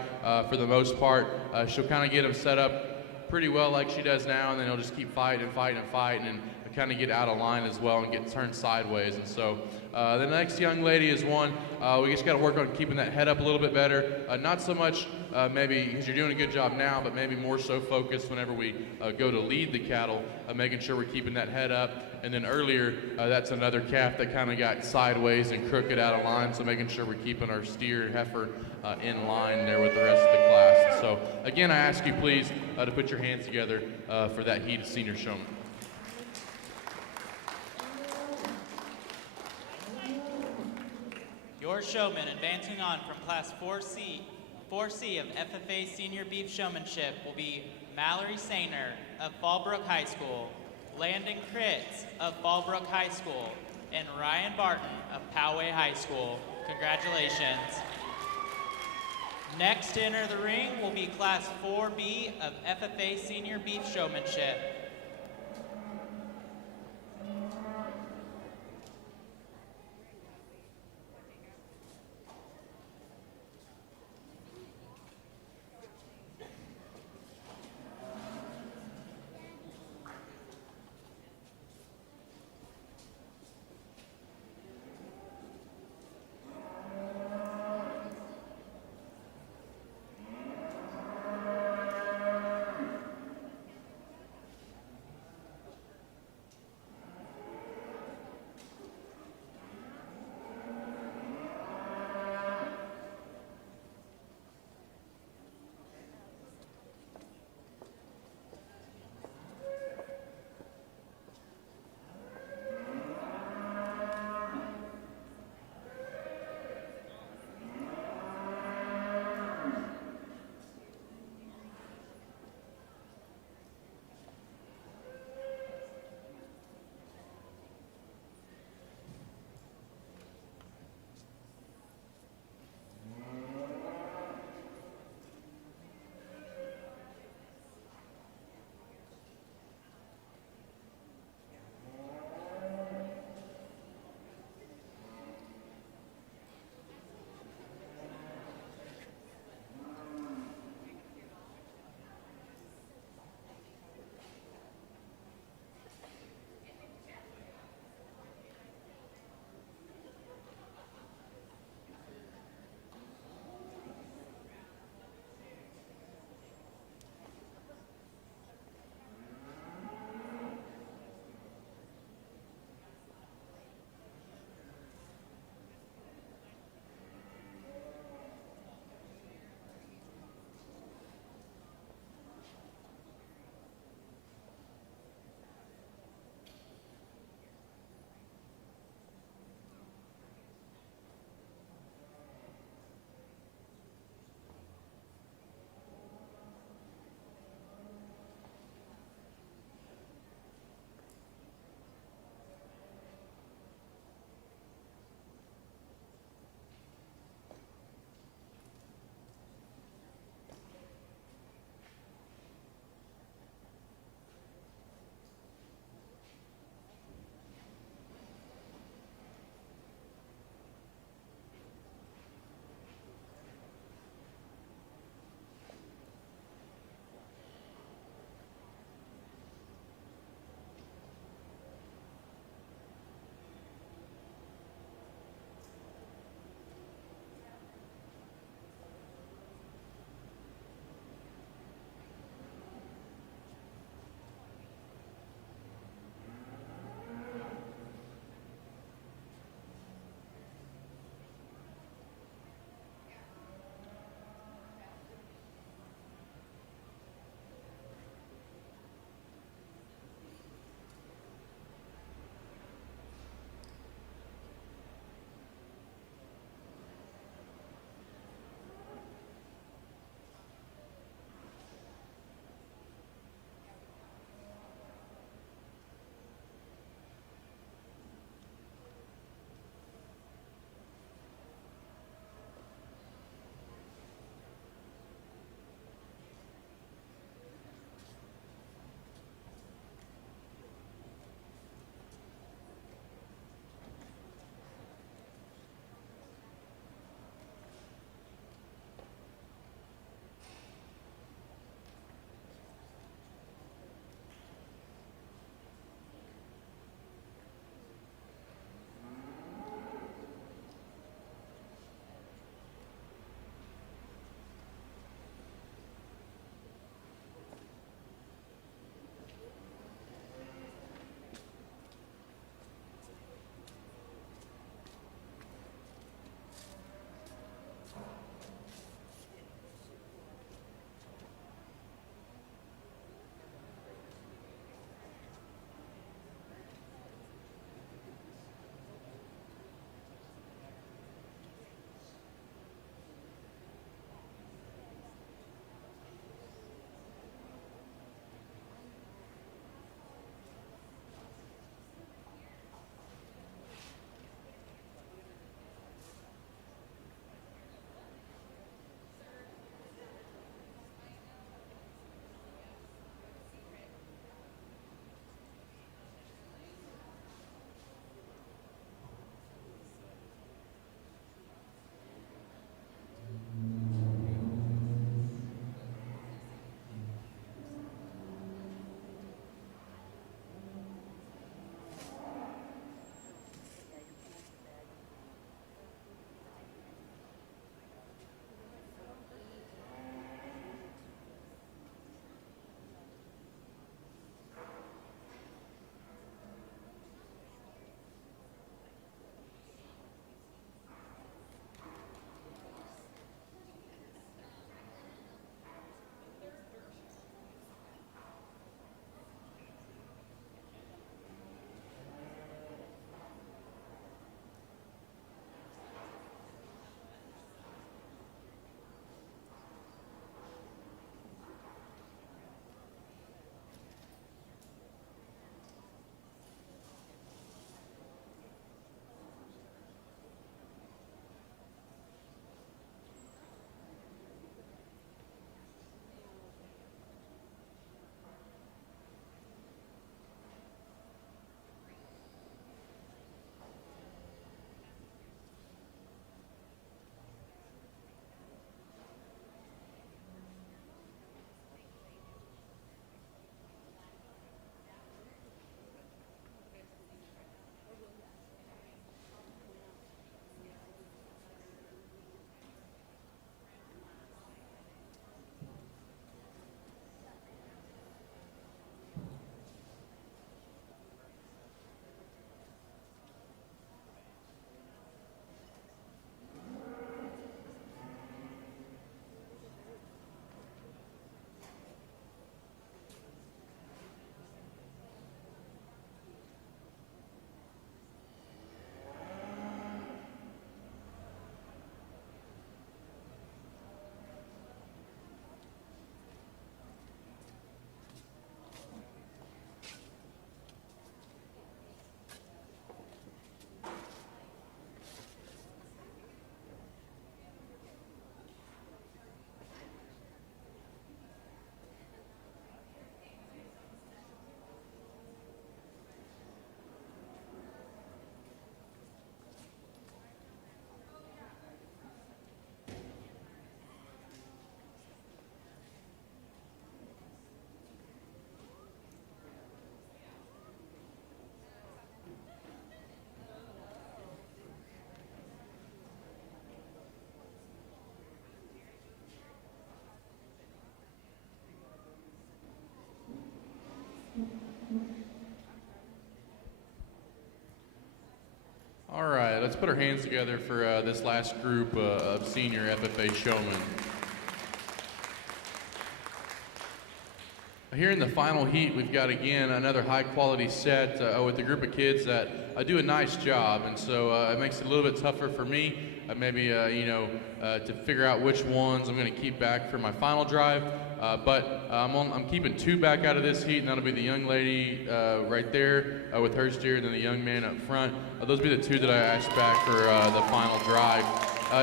for the most part. She'll kind of get him set up pretty well like she does now, and then he'll just keep fighting and kind of get out of line as well and get turned sideways. And so the next young lady is one, we just got to work on keeping that head up a little bit better. Not so much maybe because you're doing a good job now, but maybe more so focused whenever we go to lead the cattle, making sure we're keeping that head up. And then earlier, that's another calf that kind of got sideways and crooked out of line, so making sure we're keeping our steer heifer in line there with the rest of the class. So again, I ask you please to put your hands together for that heat of Senior Showman. Your showman advancing on from Class 4C of FFA Senior Beef Showmanship will be Mallory Sainer of Fallbrook High School, Landon Kritz of Fallbrook High School, and Ryan Barton of Poway High School. Congratulations. Next to enter the ring will be Class 4B of FFA Senior Beef Showmanship. let's put our hands together for this last group of senior FFA showmen. Here in the final heat, we've got, again, another high-quality set with a group of kids that do a nice job, and so it makes it a little bit tougher for me, to figure out which ones I'm going to keep back for my final drive. But I'm keeping 2 back out of this heat, and that'll be the young lady right there with her steer, and then the young man up front. Those will be the 2 that I asked back for the final drive.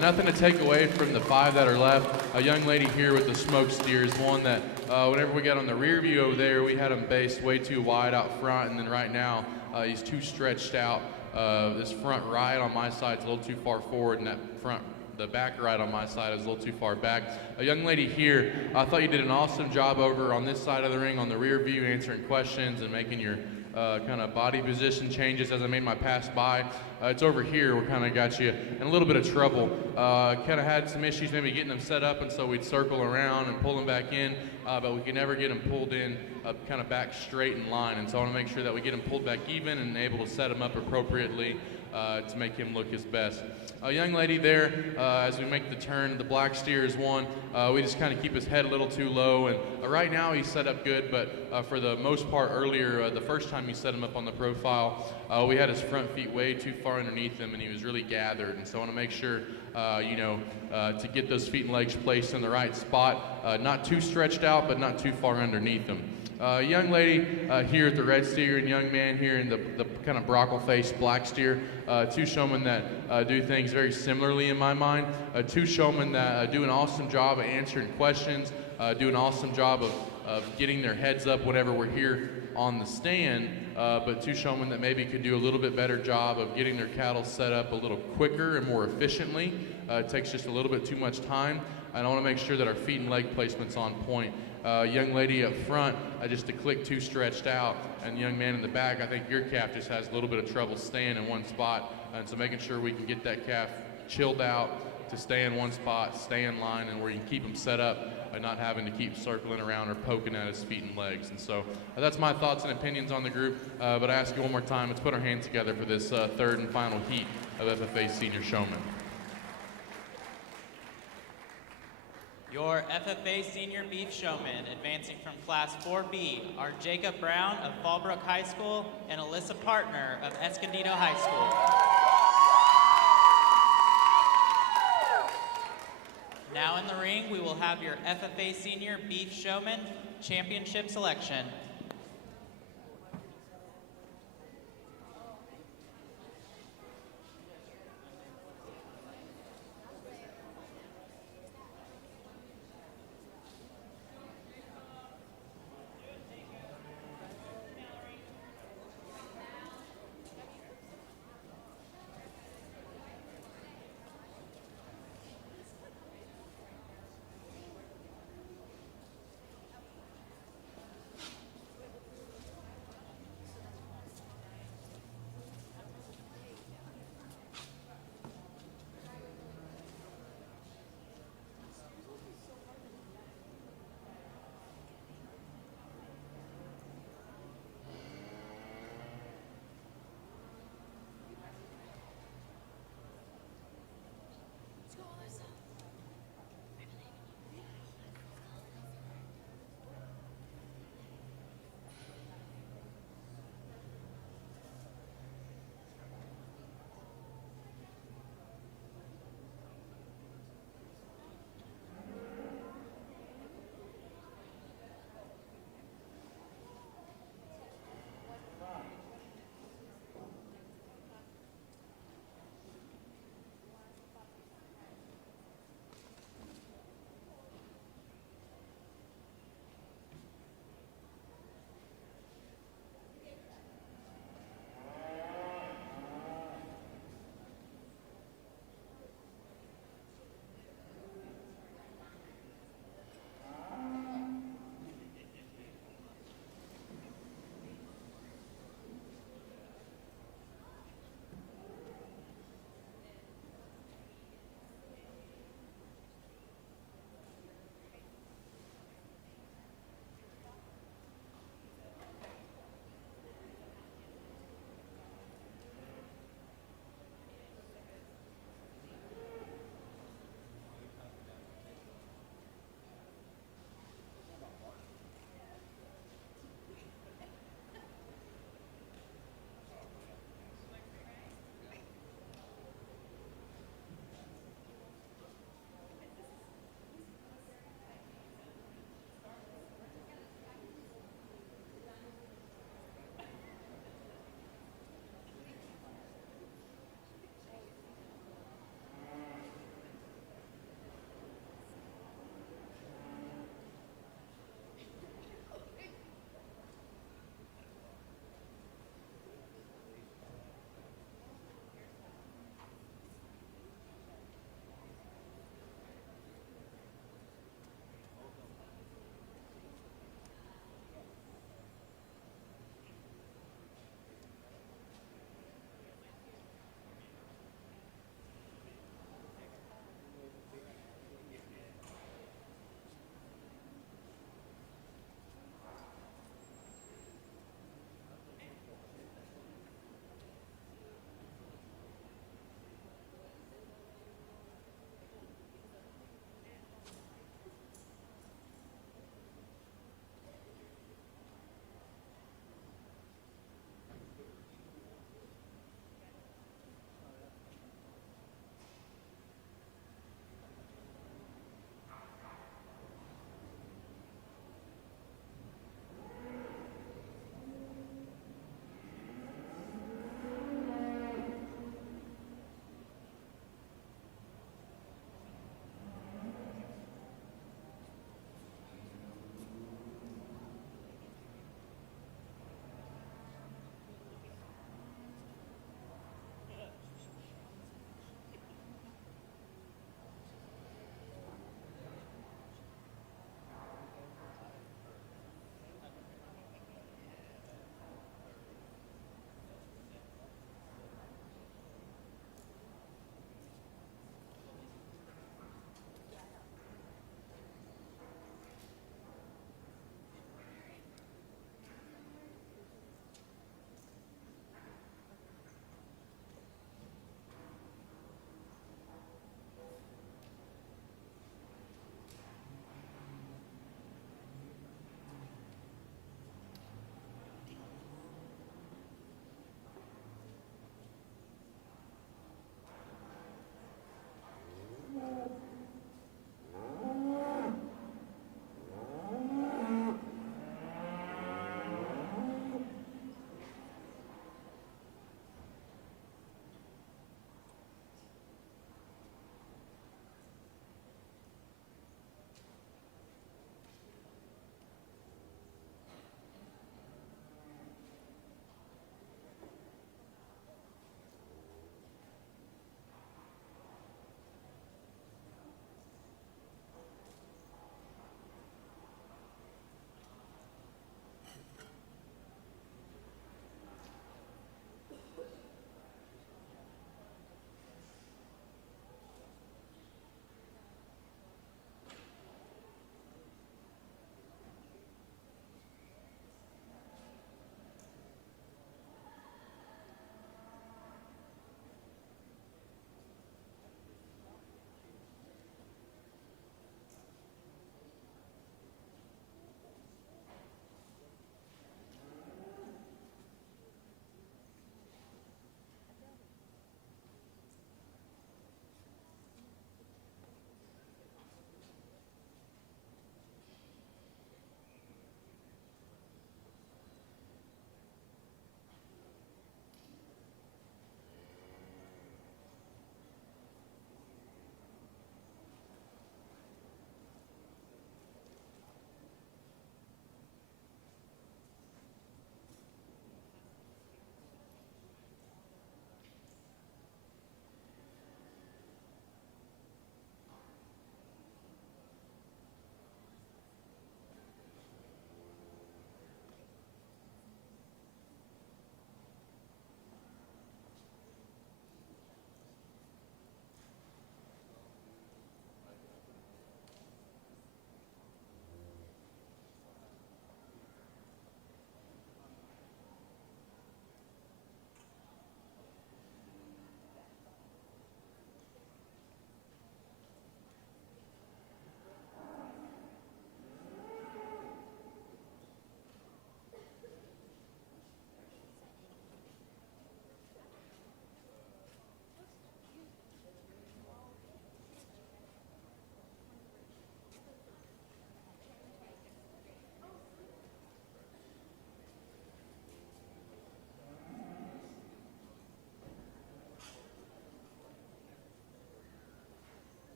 Nothing to take away from the 5 that are left. A young lady here with the smoke steer is one that whenever we got on the rear view over there, we had him based way too wide out front, and then right now he's too stretched out. This front right on my side is a little too far forward, and the back right on my side is a little too far back. A young lady here, I thought you did an awesome job over on this side of the ring on the rear view, answering questions and making your kind of body position changes as I made my pass by. It's over here we kind of got you in a little bit of trouble. Kind of had some issues maybe getting them set up, and so we'd circle around and pull them back in, but we could never get them pulled in kind of back straight in line. And so I want to make sure that we get them pulled back even and able to set them up appropriately to make him look his best. A young lady there, as we make the turn, the black steer is one. We just kind of keep his head a little too low, and right now he's set up good, but for the most part earlier, the first time you set him up on the profile, we had his front feet way too far underneath him, and he was really gathered. And so I want to make sure, to get those feet and legs placed in the right spot, not too stretched out, but not too far underneath him. Young lady here at the red steer, and young man here in the kind of brockle-faced black steer, 2 showmen that do things very similarly in my mind. 2 showmen that do an awesome job of answering questions, do an awesome job of getting their heads up whenever we're here on the stand, but 2 showmen that maybe could do a little bit better job of getting their cattle set up a little quicker and more efficiently. It takes just a little bit too much time, and I want to make sure that our feet and leg placement's on point. Young lady up front, just a click too stretched out, and young man in the back, I think your calf just has a little bit of trouble staying in one spot, and so making sure we can get that calf chilled out to stay in one spot, stay in line, and where you can keep him set up by not having to keep circling around or poking at his feet and legs. And so that's my thoughts and opinions on the group, but I ask you one more time, let's put our hands together for this 3rd and final heat of FFA Senior Showman. Your FFA Senior Beef Showmen advancing from Class 4B are Jacob Brown of Fallbrook High School and Alyssa Partner of Escondido High School. Now in the ring, we will have your FFA Senior Beef Showman Championship selection.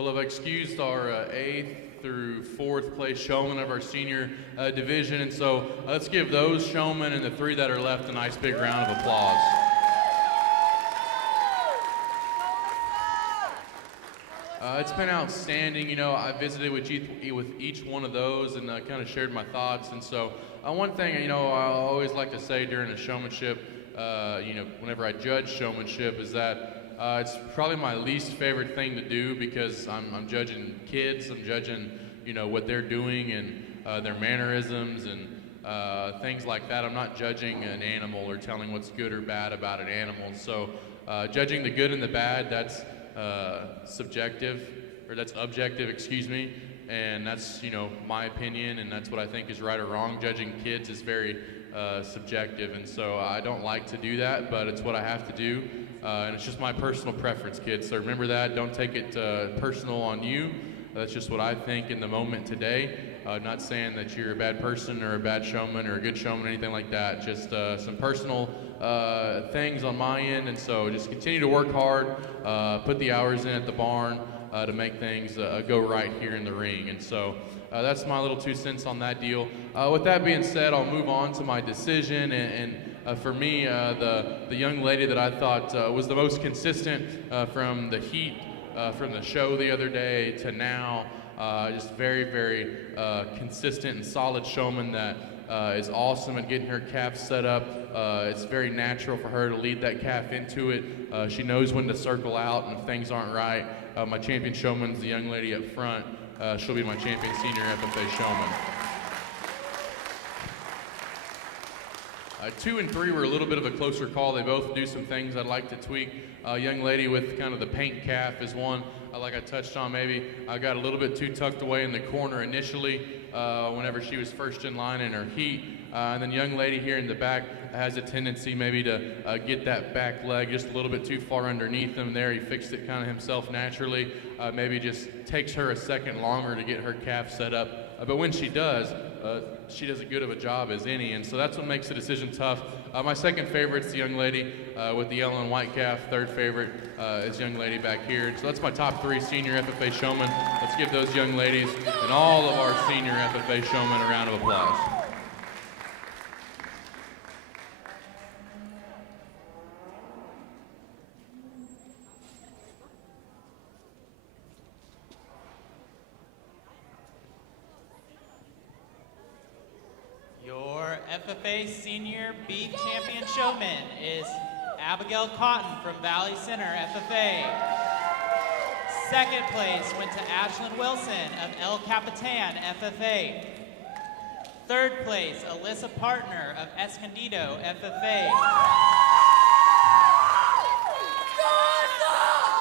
Well, I've excused our 8th through 4th place showmen of our senior division, and so let's give those showmen and the 3 that are left a nice big round of applause. It's been outstanding. You know, I visited with each one of those and kind of shared my thoughts. And so one thing, you know, I always like to say during a showmanship, you know, whenever I judge showmanship, is that it's probably my least favorite thing to do because I'm judging kids. I'm judging, you know, what they're doing and their mannerisms and things like that. I'm not judging an animal or telling what's good or bad about an animal. So judging the good and the bad, that's subjective, or that's objective, excuse me, and that's, you know, my opinion, and that's what I think is right or wrong. Judging kids is very subjective, and so I don't like to do that, but it's what I have to do, and it's just my personal preference, kids. So remember that. Don't take it personal on you. That's just what I think in the moment today. Not saying that you're a bad person or a bad showman or a good showman, anything like that. Just some personal things on my end, and so just continue to work hard, put the hours in at the barn to make things go right here in the ring. And so that's my little 2 cents on that deal. With that being said, I'll move on to my decision, and for me, the young lady that I thought was the most consistent from the heat, from the show the other day to now, just very, very consistent and solid showman that is awesome at getting her calf set up. It's very natural for her to lead that calf into it. She knows when to circle out, and if things aren't right, my champion showman's the young lady up front. She'll be my champion senior FFA showman. 2 and 3 were a little bit of a closer call. They both do some things I'd like to tweak. Young lady with kind of the paint calf is one, like I touched on maybe. I got a little bit too tucked away in the corner initially whenever she was first in line in her heat. And then young lady here in the back has a tendency maybe to get that back leg just a little bit too far underneath him there. He fixed it kind of himself naturally. Maybe just takes her a second longer to get her calf set up. But when she does as good of a job as any, and so that's what makes the decision tough. My second favorite's the young lady with the yellow and white calf. Third favorite is young lady back here. So that's my top 3 senior FFA showmen. Let's give those young ladies and all of our senior FFA showmen a round of applause. Your FFA Senior Beef Champion Showman is Abigail Cotton from Valley Center, FFA. Second place went to Ashlyn Wilson of El Capitan, FFA. Third place, Alyssa Partner of Escondido, FFA.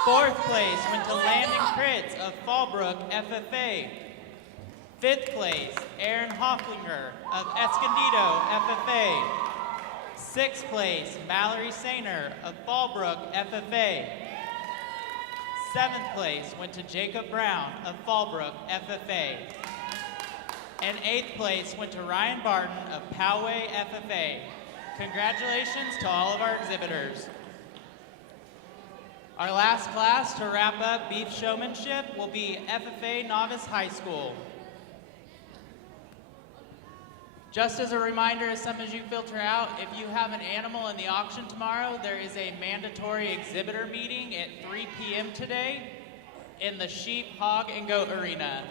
Fourth place went to Landon Kritz of Fallbrook, FFA. Fifth place, Aaron Hofflinger of Escondido, FFA. Sixth place, Mallory Sainer of Fallbrook, FFA. Seventh place went to Jacob Brown of Fallbrook, FFA. And eighth place went to Ryan Barton of Poway, FFA. Congratulations to all of our exhibitors. Our last class to wrap up beef showmanship will be FFA Novice High School. Just as a reminder, as some of you filter out, if you have an animal in the auction tomorrow, there is a mandatory exhibitor meeting at 3 p.m. today in the sheep, hog, and goat arena.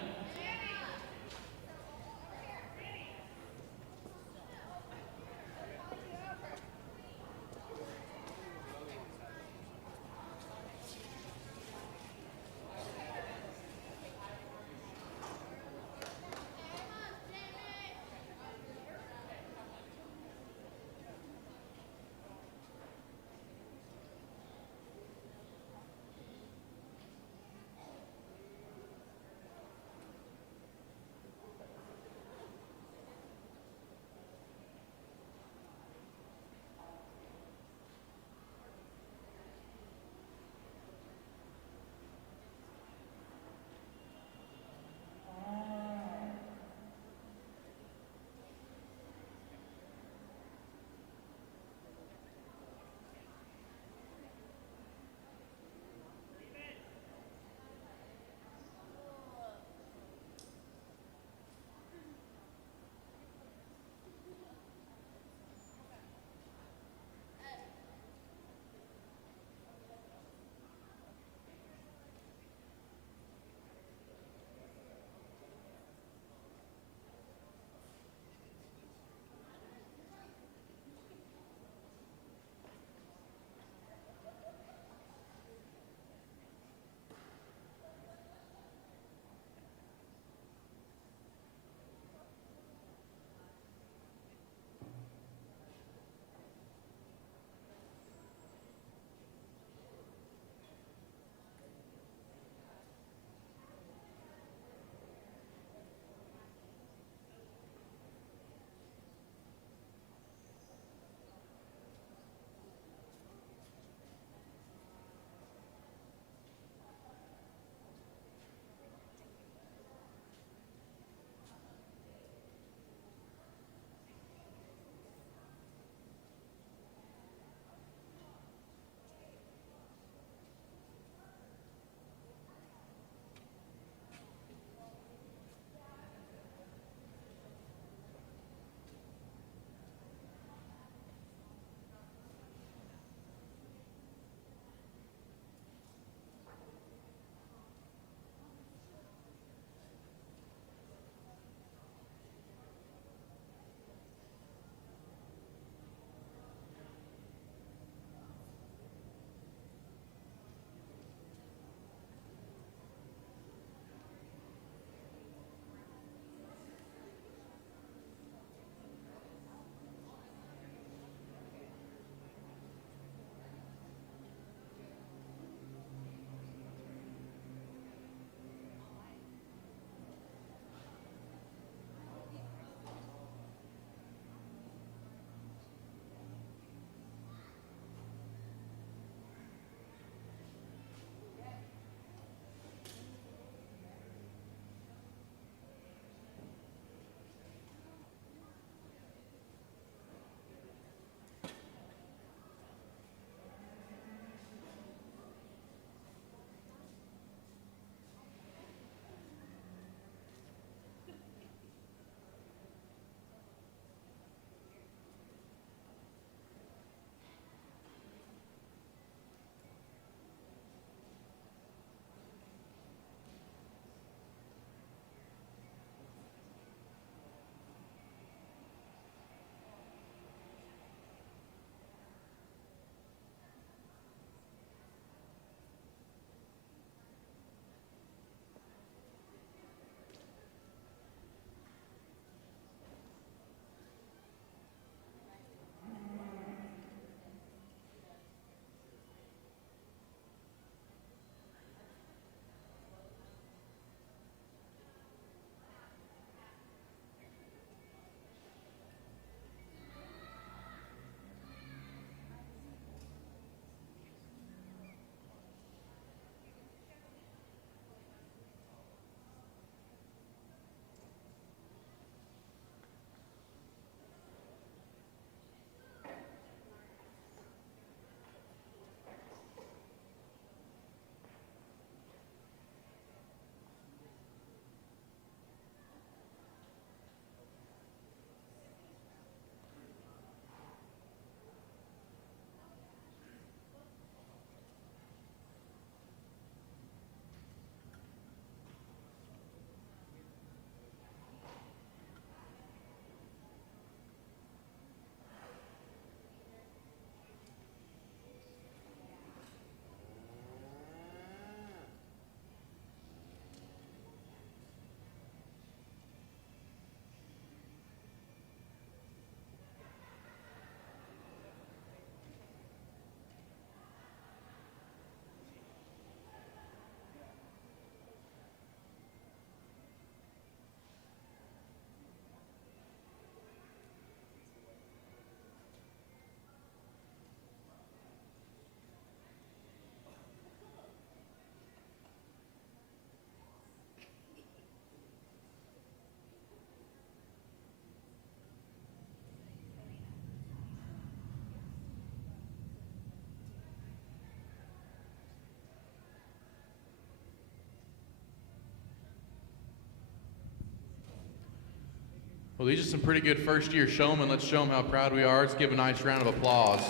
Well, these are some pretty good first-year showmen. Let's show them how proud we are. Let's give a nice round of applause.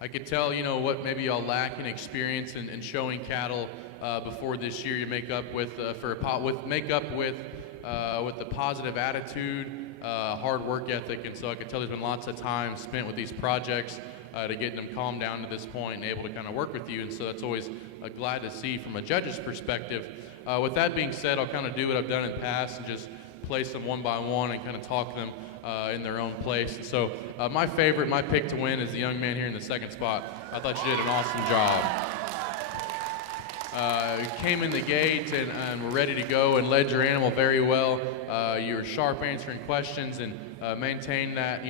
I could tell, what maybe y'all lack in experience in showing cattle before this year. You make up with the positive attitude, hard work ethic, and so I could tell there's been lots of time spent with these projects to getting them calmed down to this point and able to kind of work with you, and so that's always glad to see from a judge's perspective. With that being said, I'll kind of do what I've done in the past and just place them one by one and kind of talk them in their own place. And so my pick to win is the young man here in the second spot. I thought you did an awesome job. You came in the gate and were ready to go and led your animal very well. You were sharp answering questions and maintained that,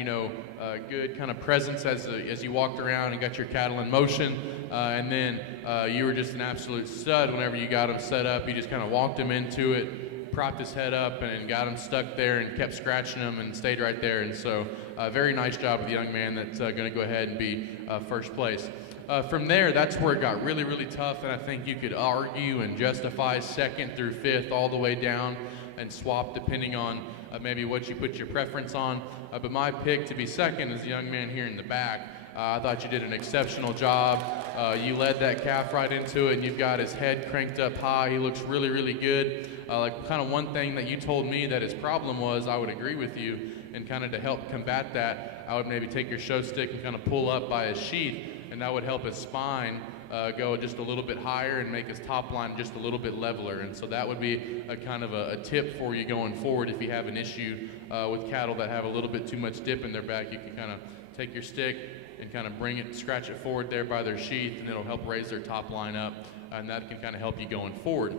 good kind of presence as you walked around and got your cattle in motion. And then you were just an absolute stud whenever you got them set up. You just kind of walked them into it, propped his head up and got him stuck there and kept scratching him and stayed right there. And so very nice job with the young man that's going to go ahead and be first place. From there, that's where it got really, really tough, and I think you could argue and justify second through fifth all the way down and swap depending on maybe what you put your preference on. But my pick to be second is the young man here in the back. I thought you did an exceptional job. You led that calf right into it, and you've got his head cranked up high. He looks really, really good. Kind of one thing that you told me that his problem was, I would agree with you, and kind of to help combat that, I would maybe take your show stick and kind of pull up by his sheath, and that would help his spine go just a little bit higher and make his top line just a little bit leveler. And so that would be a kind of a tip for you going forward. If you have an issue with cattle that have a little bit too much dip in their back, you can kind of take your stick and kind of bring it, scratch it forward there by their sheath, and it'll help raise their top line up, and that can kind of help you going forward.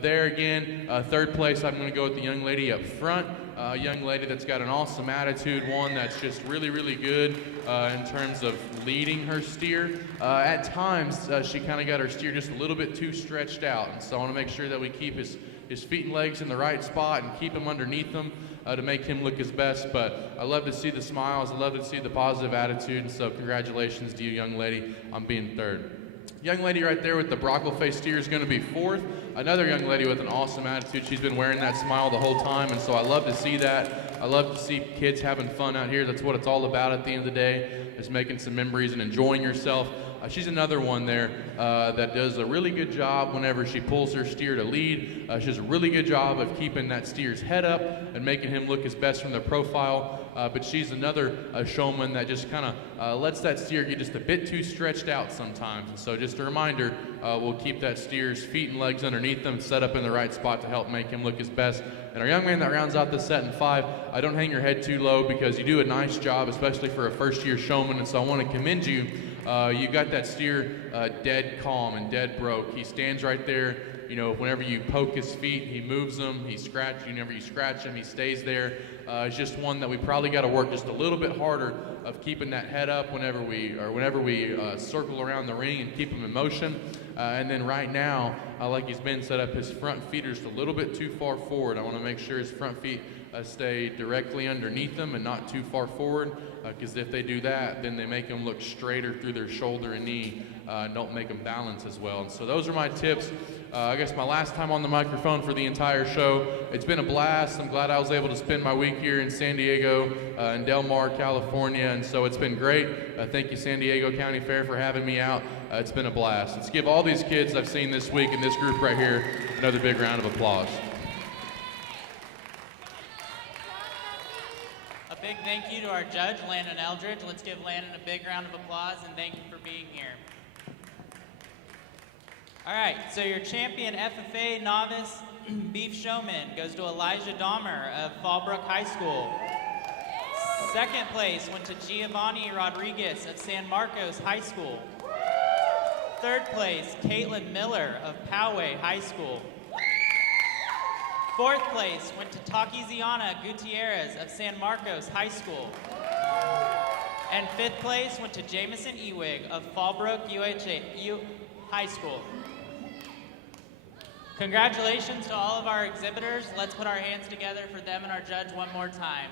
There again, third place, I'm going to go with the young lady up front, a young lady that's got an awesome attitude, one that's just really, really good in terms of leading her steer. At times, she kind of got her steer just a little bit too stretched out, and so I want to make sure that we keep his feet and legs in the right spot and keep him underneath them to make him look his best. But I love to see the smiles, I love to see the positive attitude, and so congratulations to you, young lady, on being third. Young lady right there with the brockle-faced steer is going to be fourth. Another young lady with an awesome attitude. She's been wearing that smile the whole time, and so I love to see that. I love to see kids having fun out here. That's what it's all about at the end of the day, is making some memories and enjoying yourself. She's another one there that does a really good job whenever she pulls her steer to lead. She does a really good job of keeping that steer's head up and making him look his best from the profile. But she's another showman that just kind of lets that steer get just a bit too stretched out sometimes. And so just a reminder, we'll keep that steer's feet and legs underneath them, set up in the right spot to help make him look his best. And our young man that rounds out the set in 5, don't hang your head too low, because you do a nice job, especially for a first-year showman. And so I want to commend you. You got that steer dead calm and dead broke. He stands right there. Whenever you poke his feet, he moves them. Whenever you scratch him, he stays there. It's just one that we probably got to work just a little bit harder of keeping that head up whenever we circle around the ring and keep him in motion. And then right now, like he's been set up, his front feet are just a little bit too far forward. I want to make sure his front feet stay directly underneath them and not too far forward, because if they do that, then they make them look straighter through their shoulder and knee, and don't make them balance as well. And so those are my tips. I guess my last time on the microphone for the entire show. It's been a blast. I'm glad I was able to spend my week here in San Diego, in Del Mar, California, and so it's been great. Thank you, San Diego County Fair, for having me out. It's been a blast. Let's give all these kids I've seen this week in this group right here another big round of applause. A big thank you to our judge, Landon Eldridge. Let's give Landon a big round of applause, and thank you for being here. All right, so your champion FFA novice beef showman goes to Elijah Dahmer of Fallbrook High School. Second place went to Giovanni Rodriguez of San Marcos High School. Third place, Caitlin Miller of Poway High School. Fourth place went to Takiziana Gutierrez of San Marcos High School. And fifth place went to Jameson Ewig of Fallbrook High School. Congratulations to all of our exhibitors. Let's put our hands together for them and our judge one more time.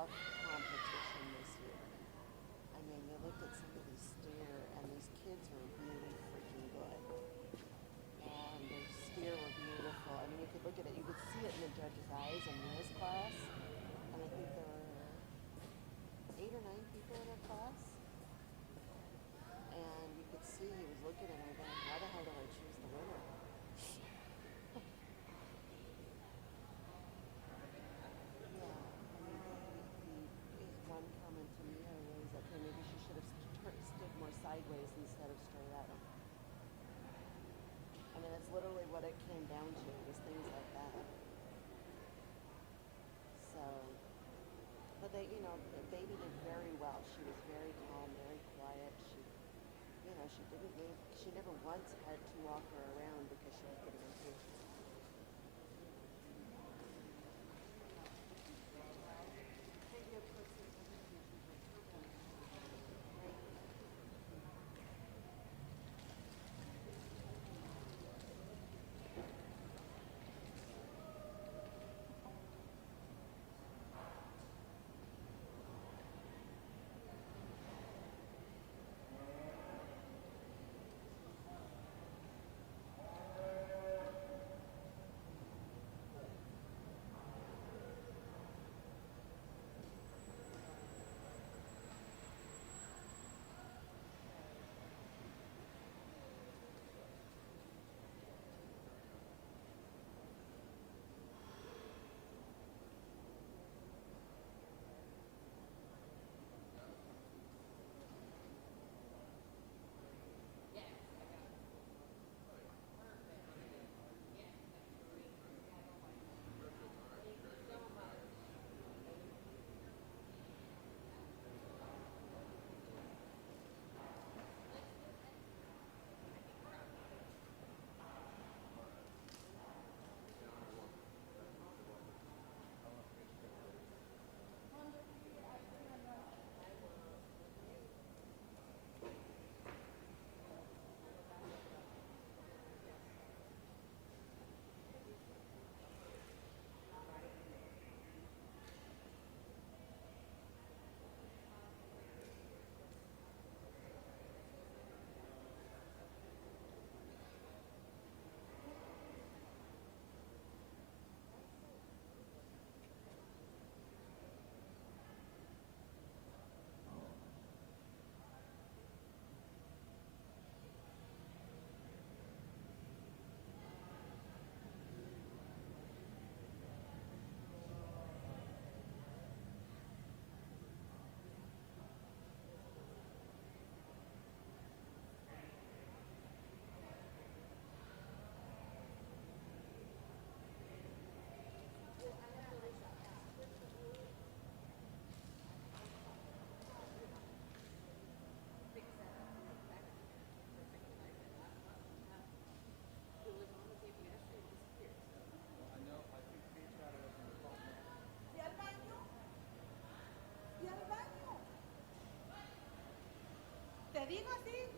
tough competition this year. I mean, you looked at some of these steer, and these kids were really freaking good. And the steer were beautiful. I mean, you could look at it, you could see it in the judge's eyes in this class. And I think there were 8 or 9 people in her class. And you could see he was looking at her going, how the hell do I choose the winner? Yeah, I mean, his one comment to me was, okay, maybe she should have stood more sideways instead of straight at him. I mean, that's literally what it came down to, was things like that. So, but they, you know, the baby did very well. She was very calm, very quiet. She, you know, she didn't move. She never once had to walk her around because she was getting impatient. Te digo así,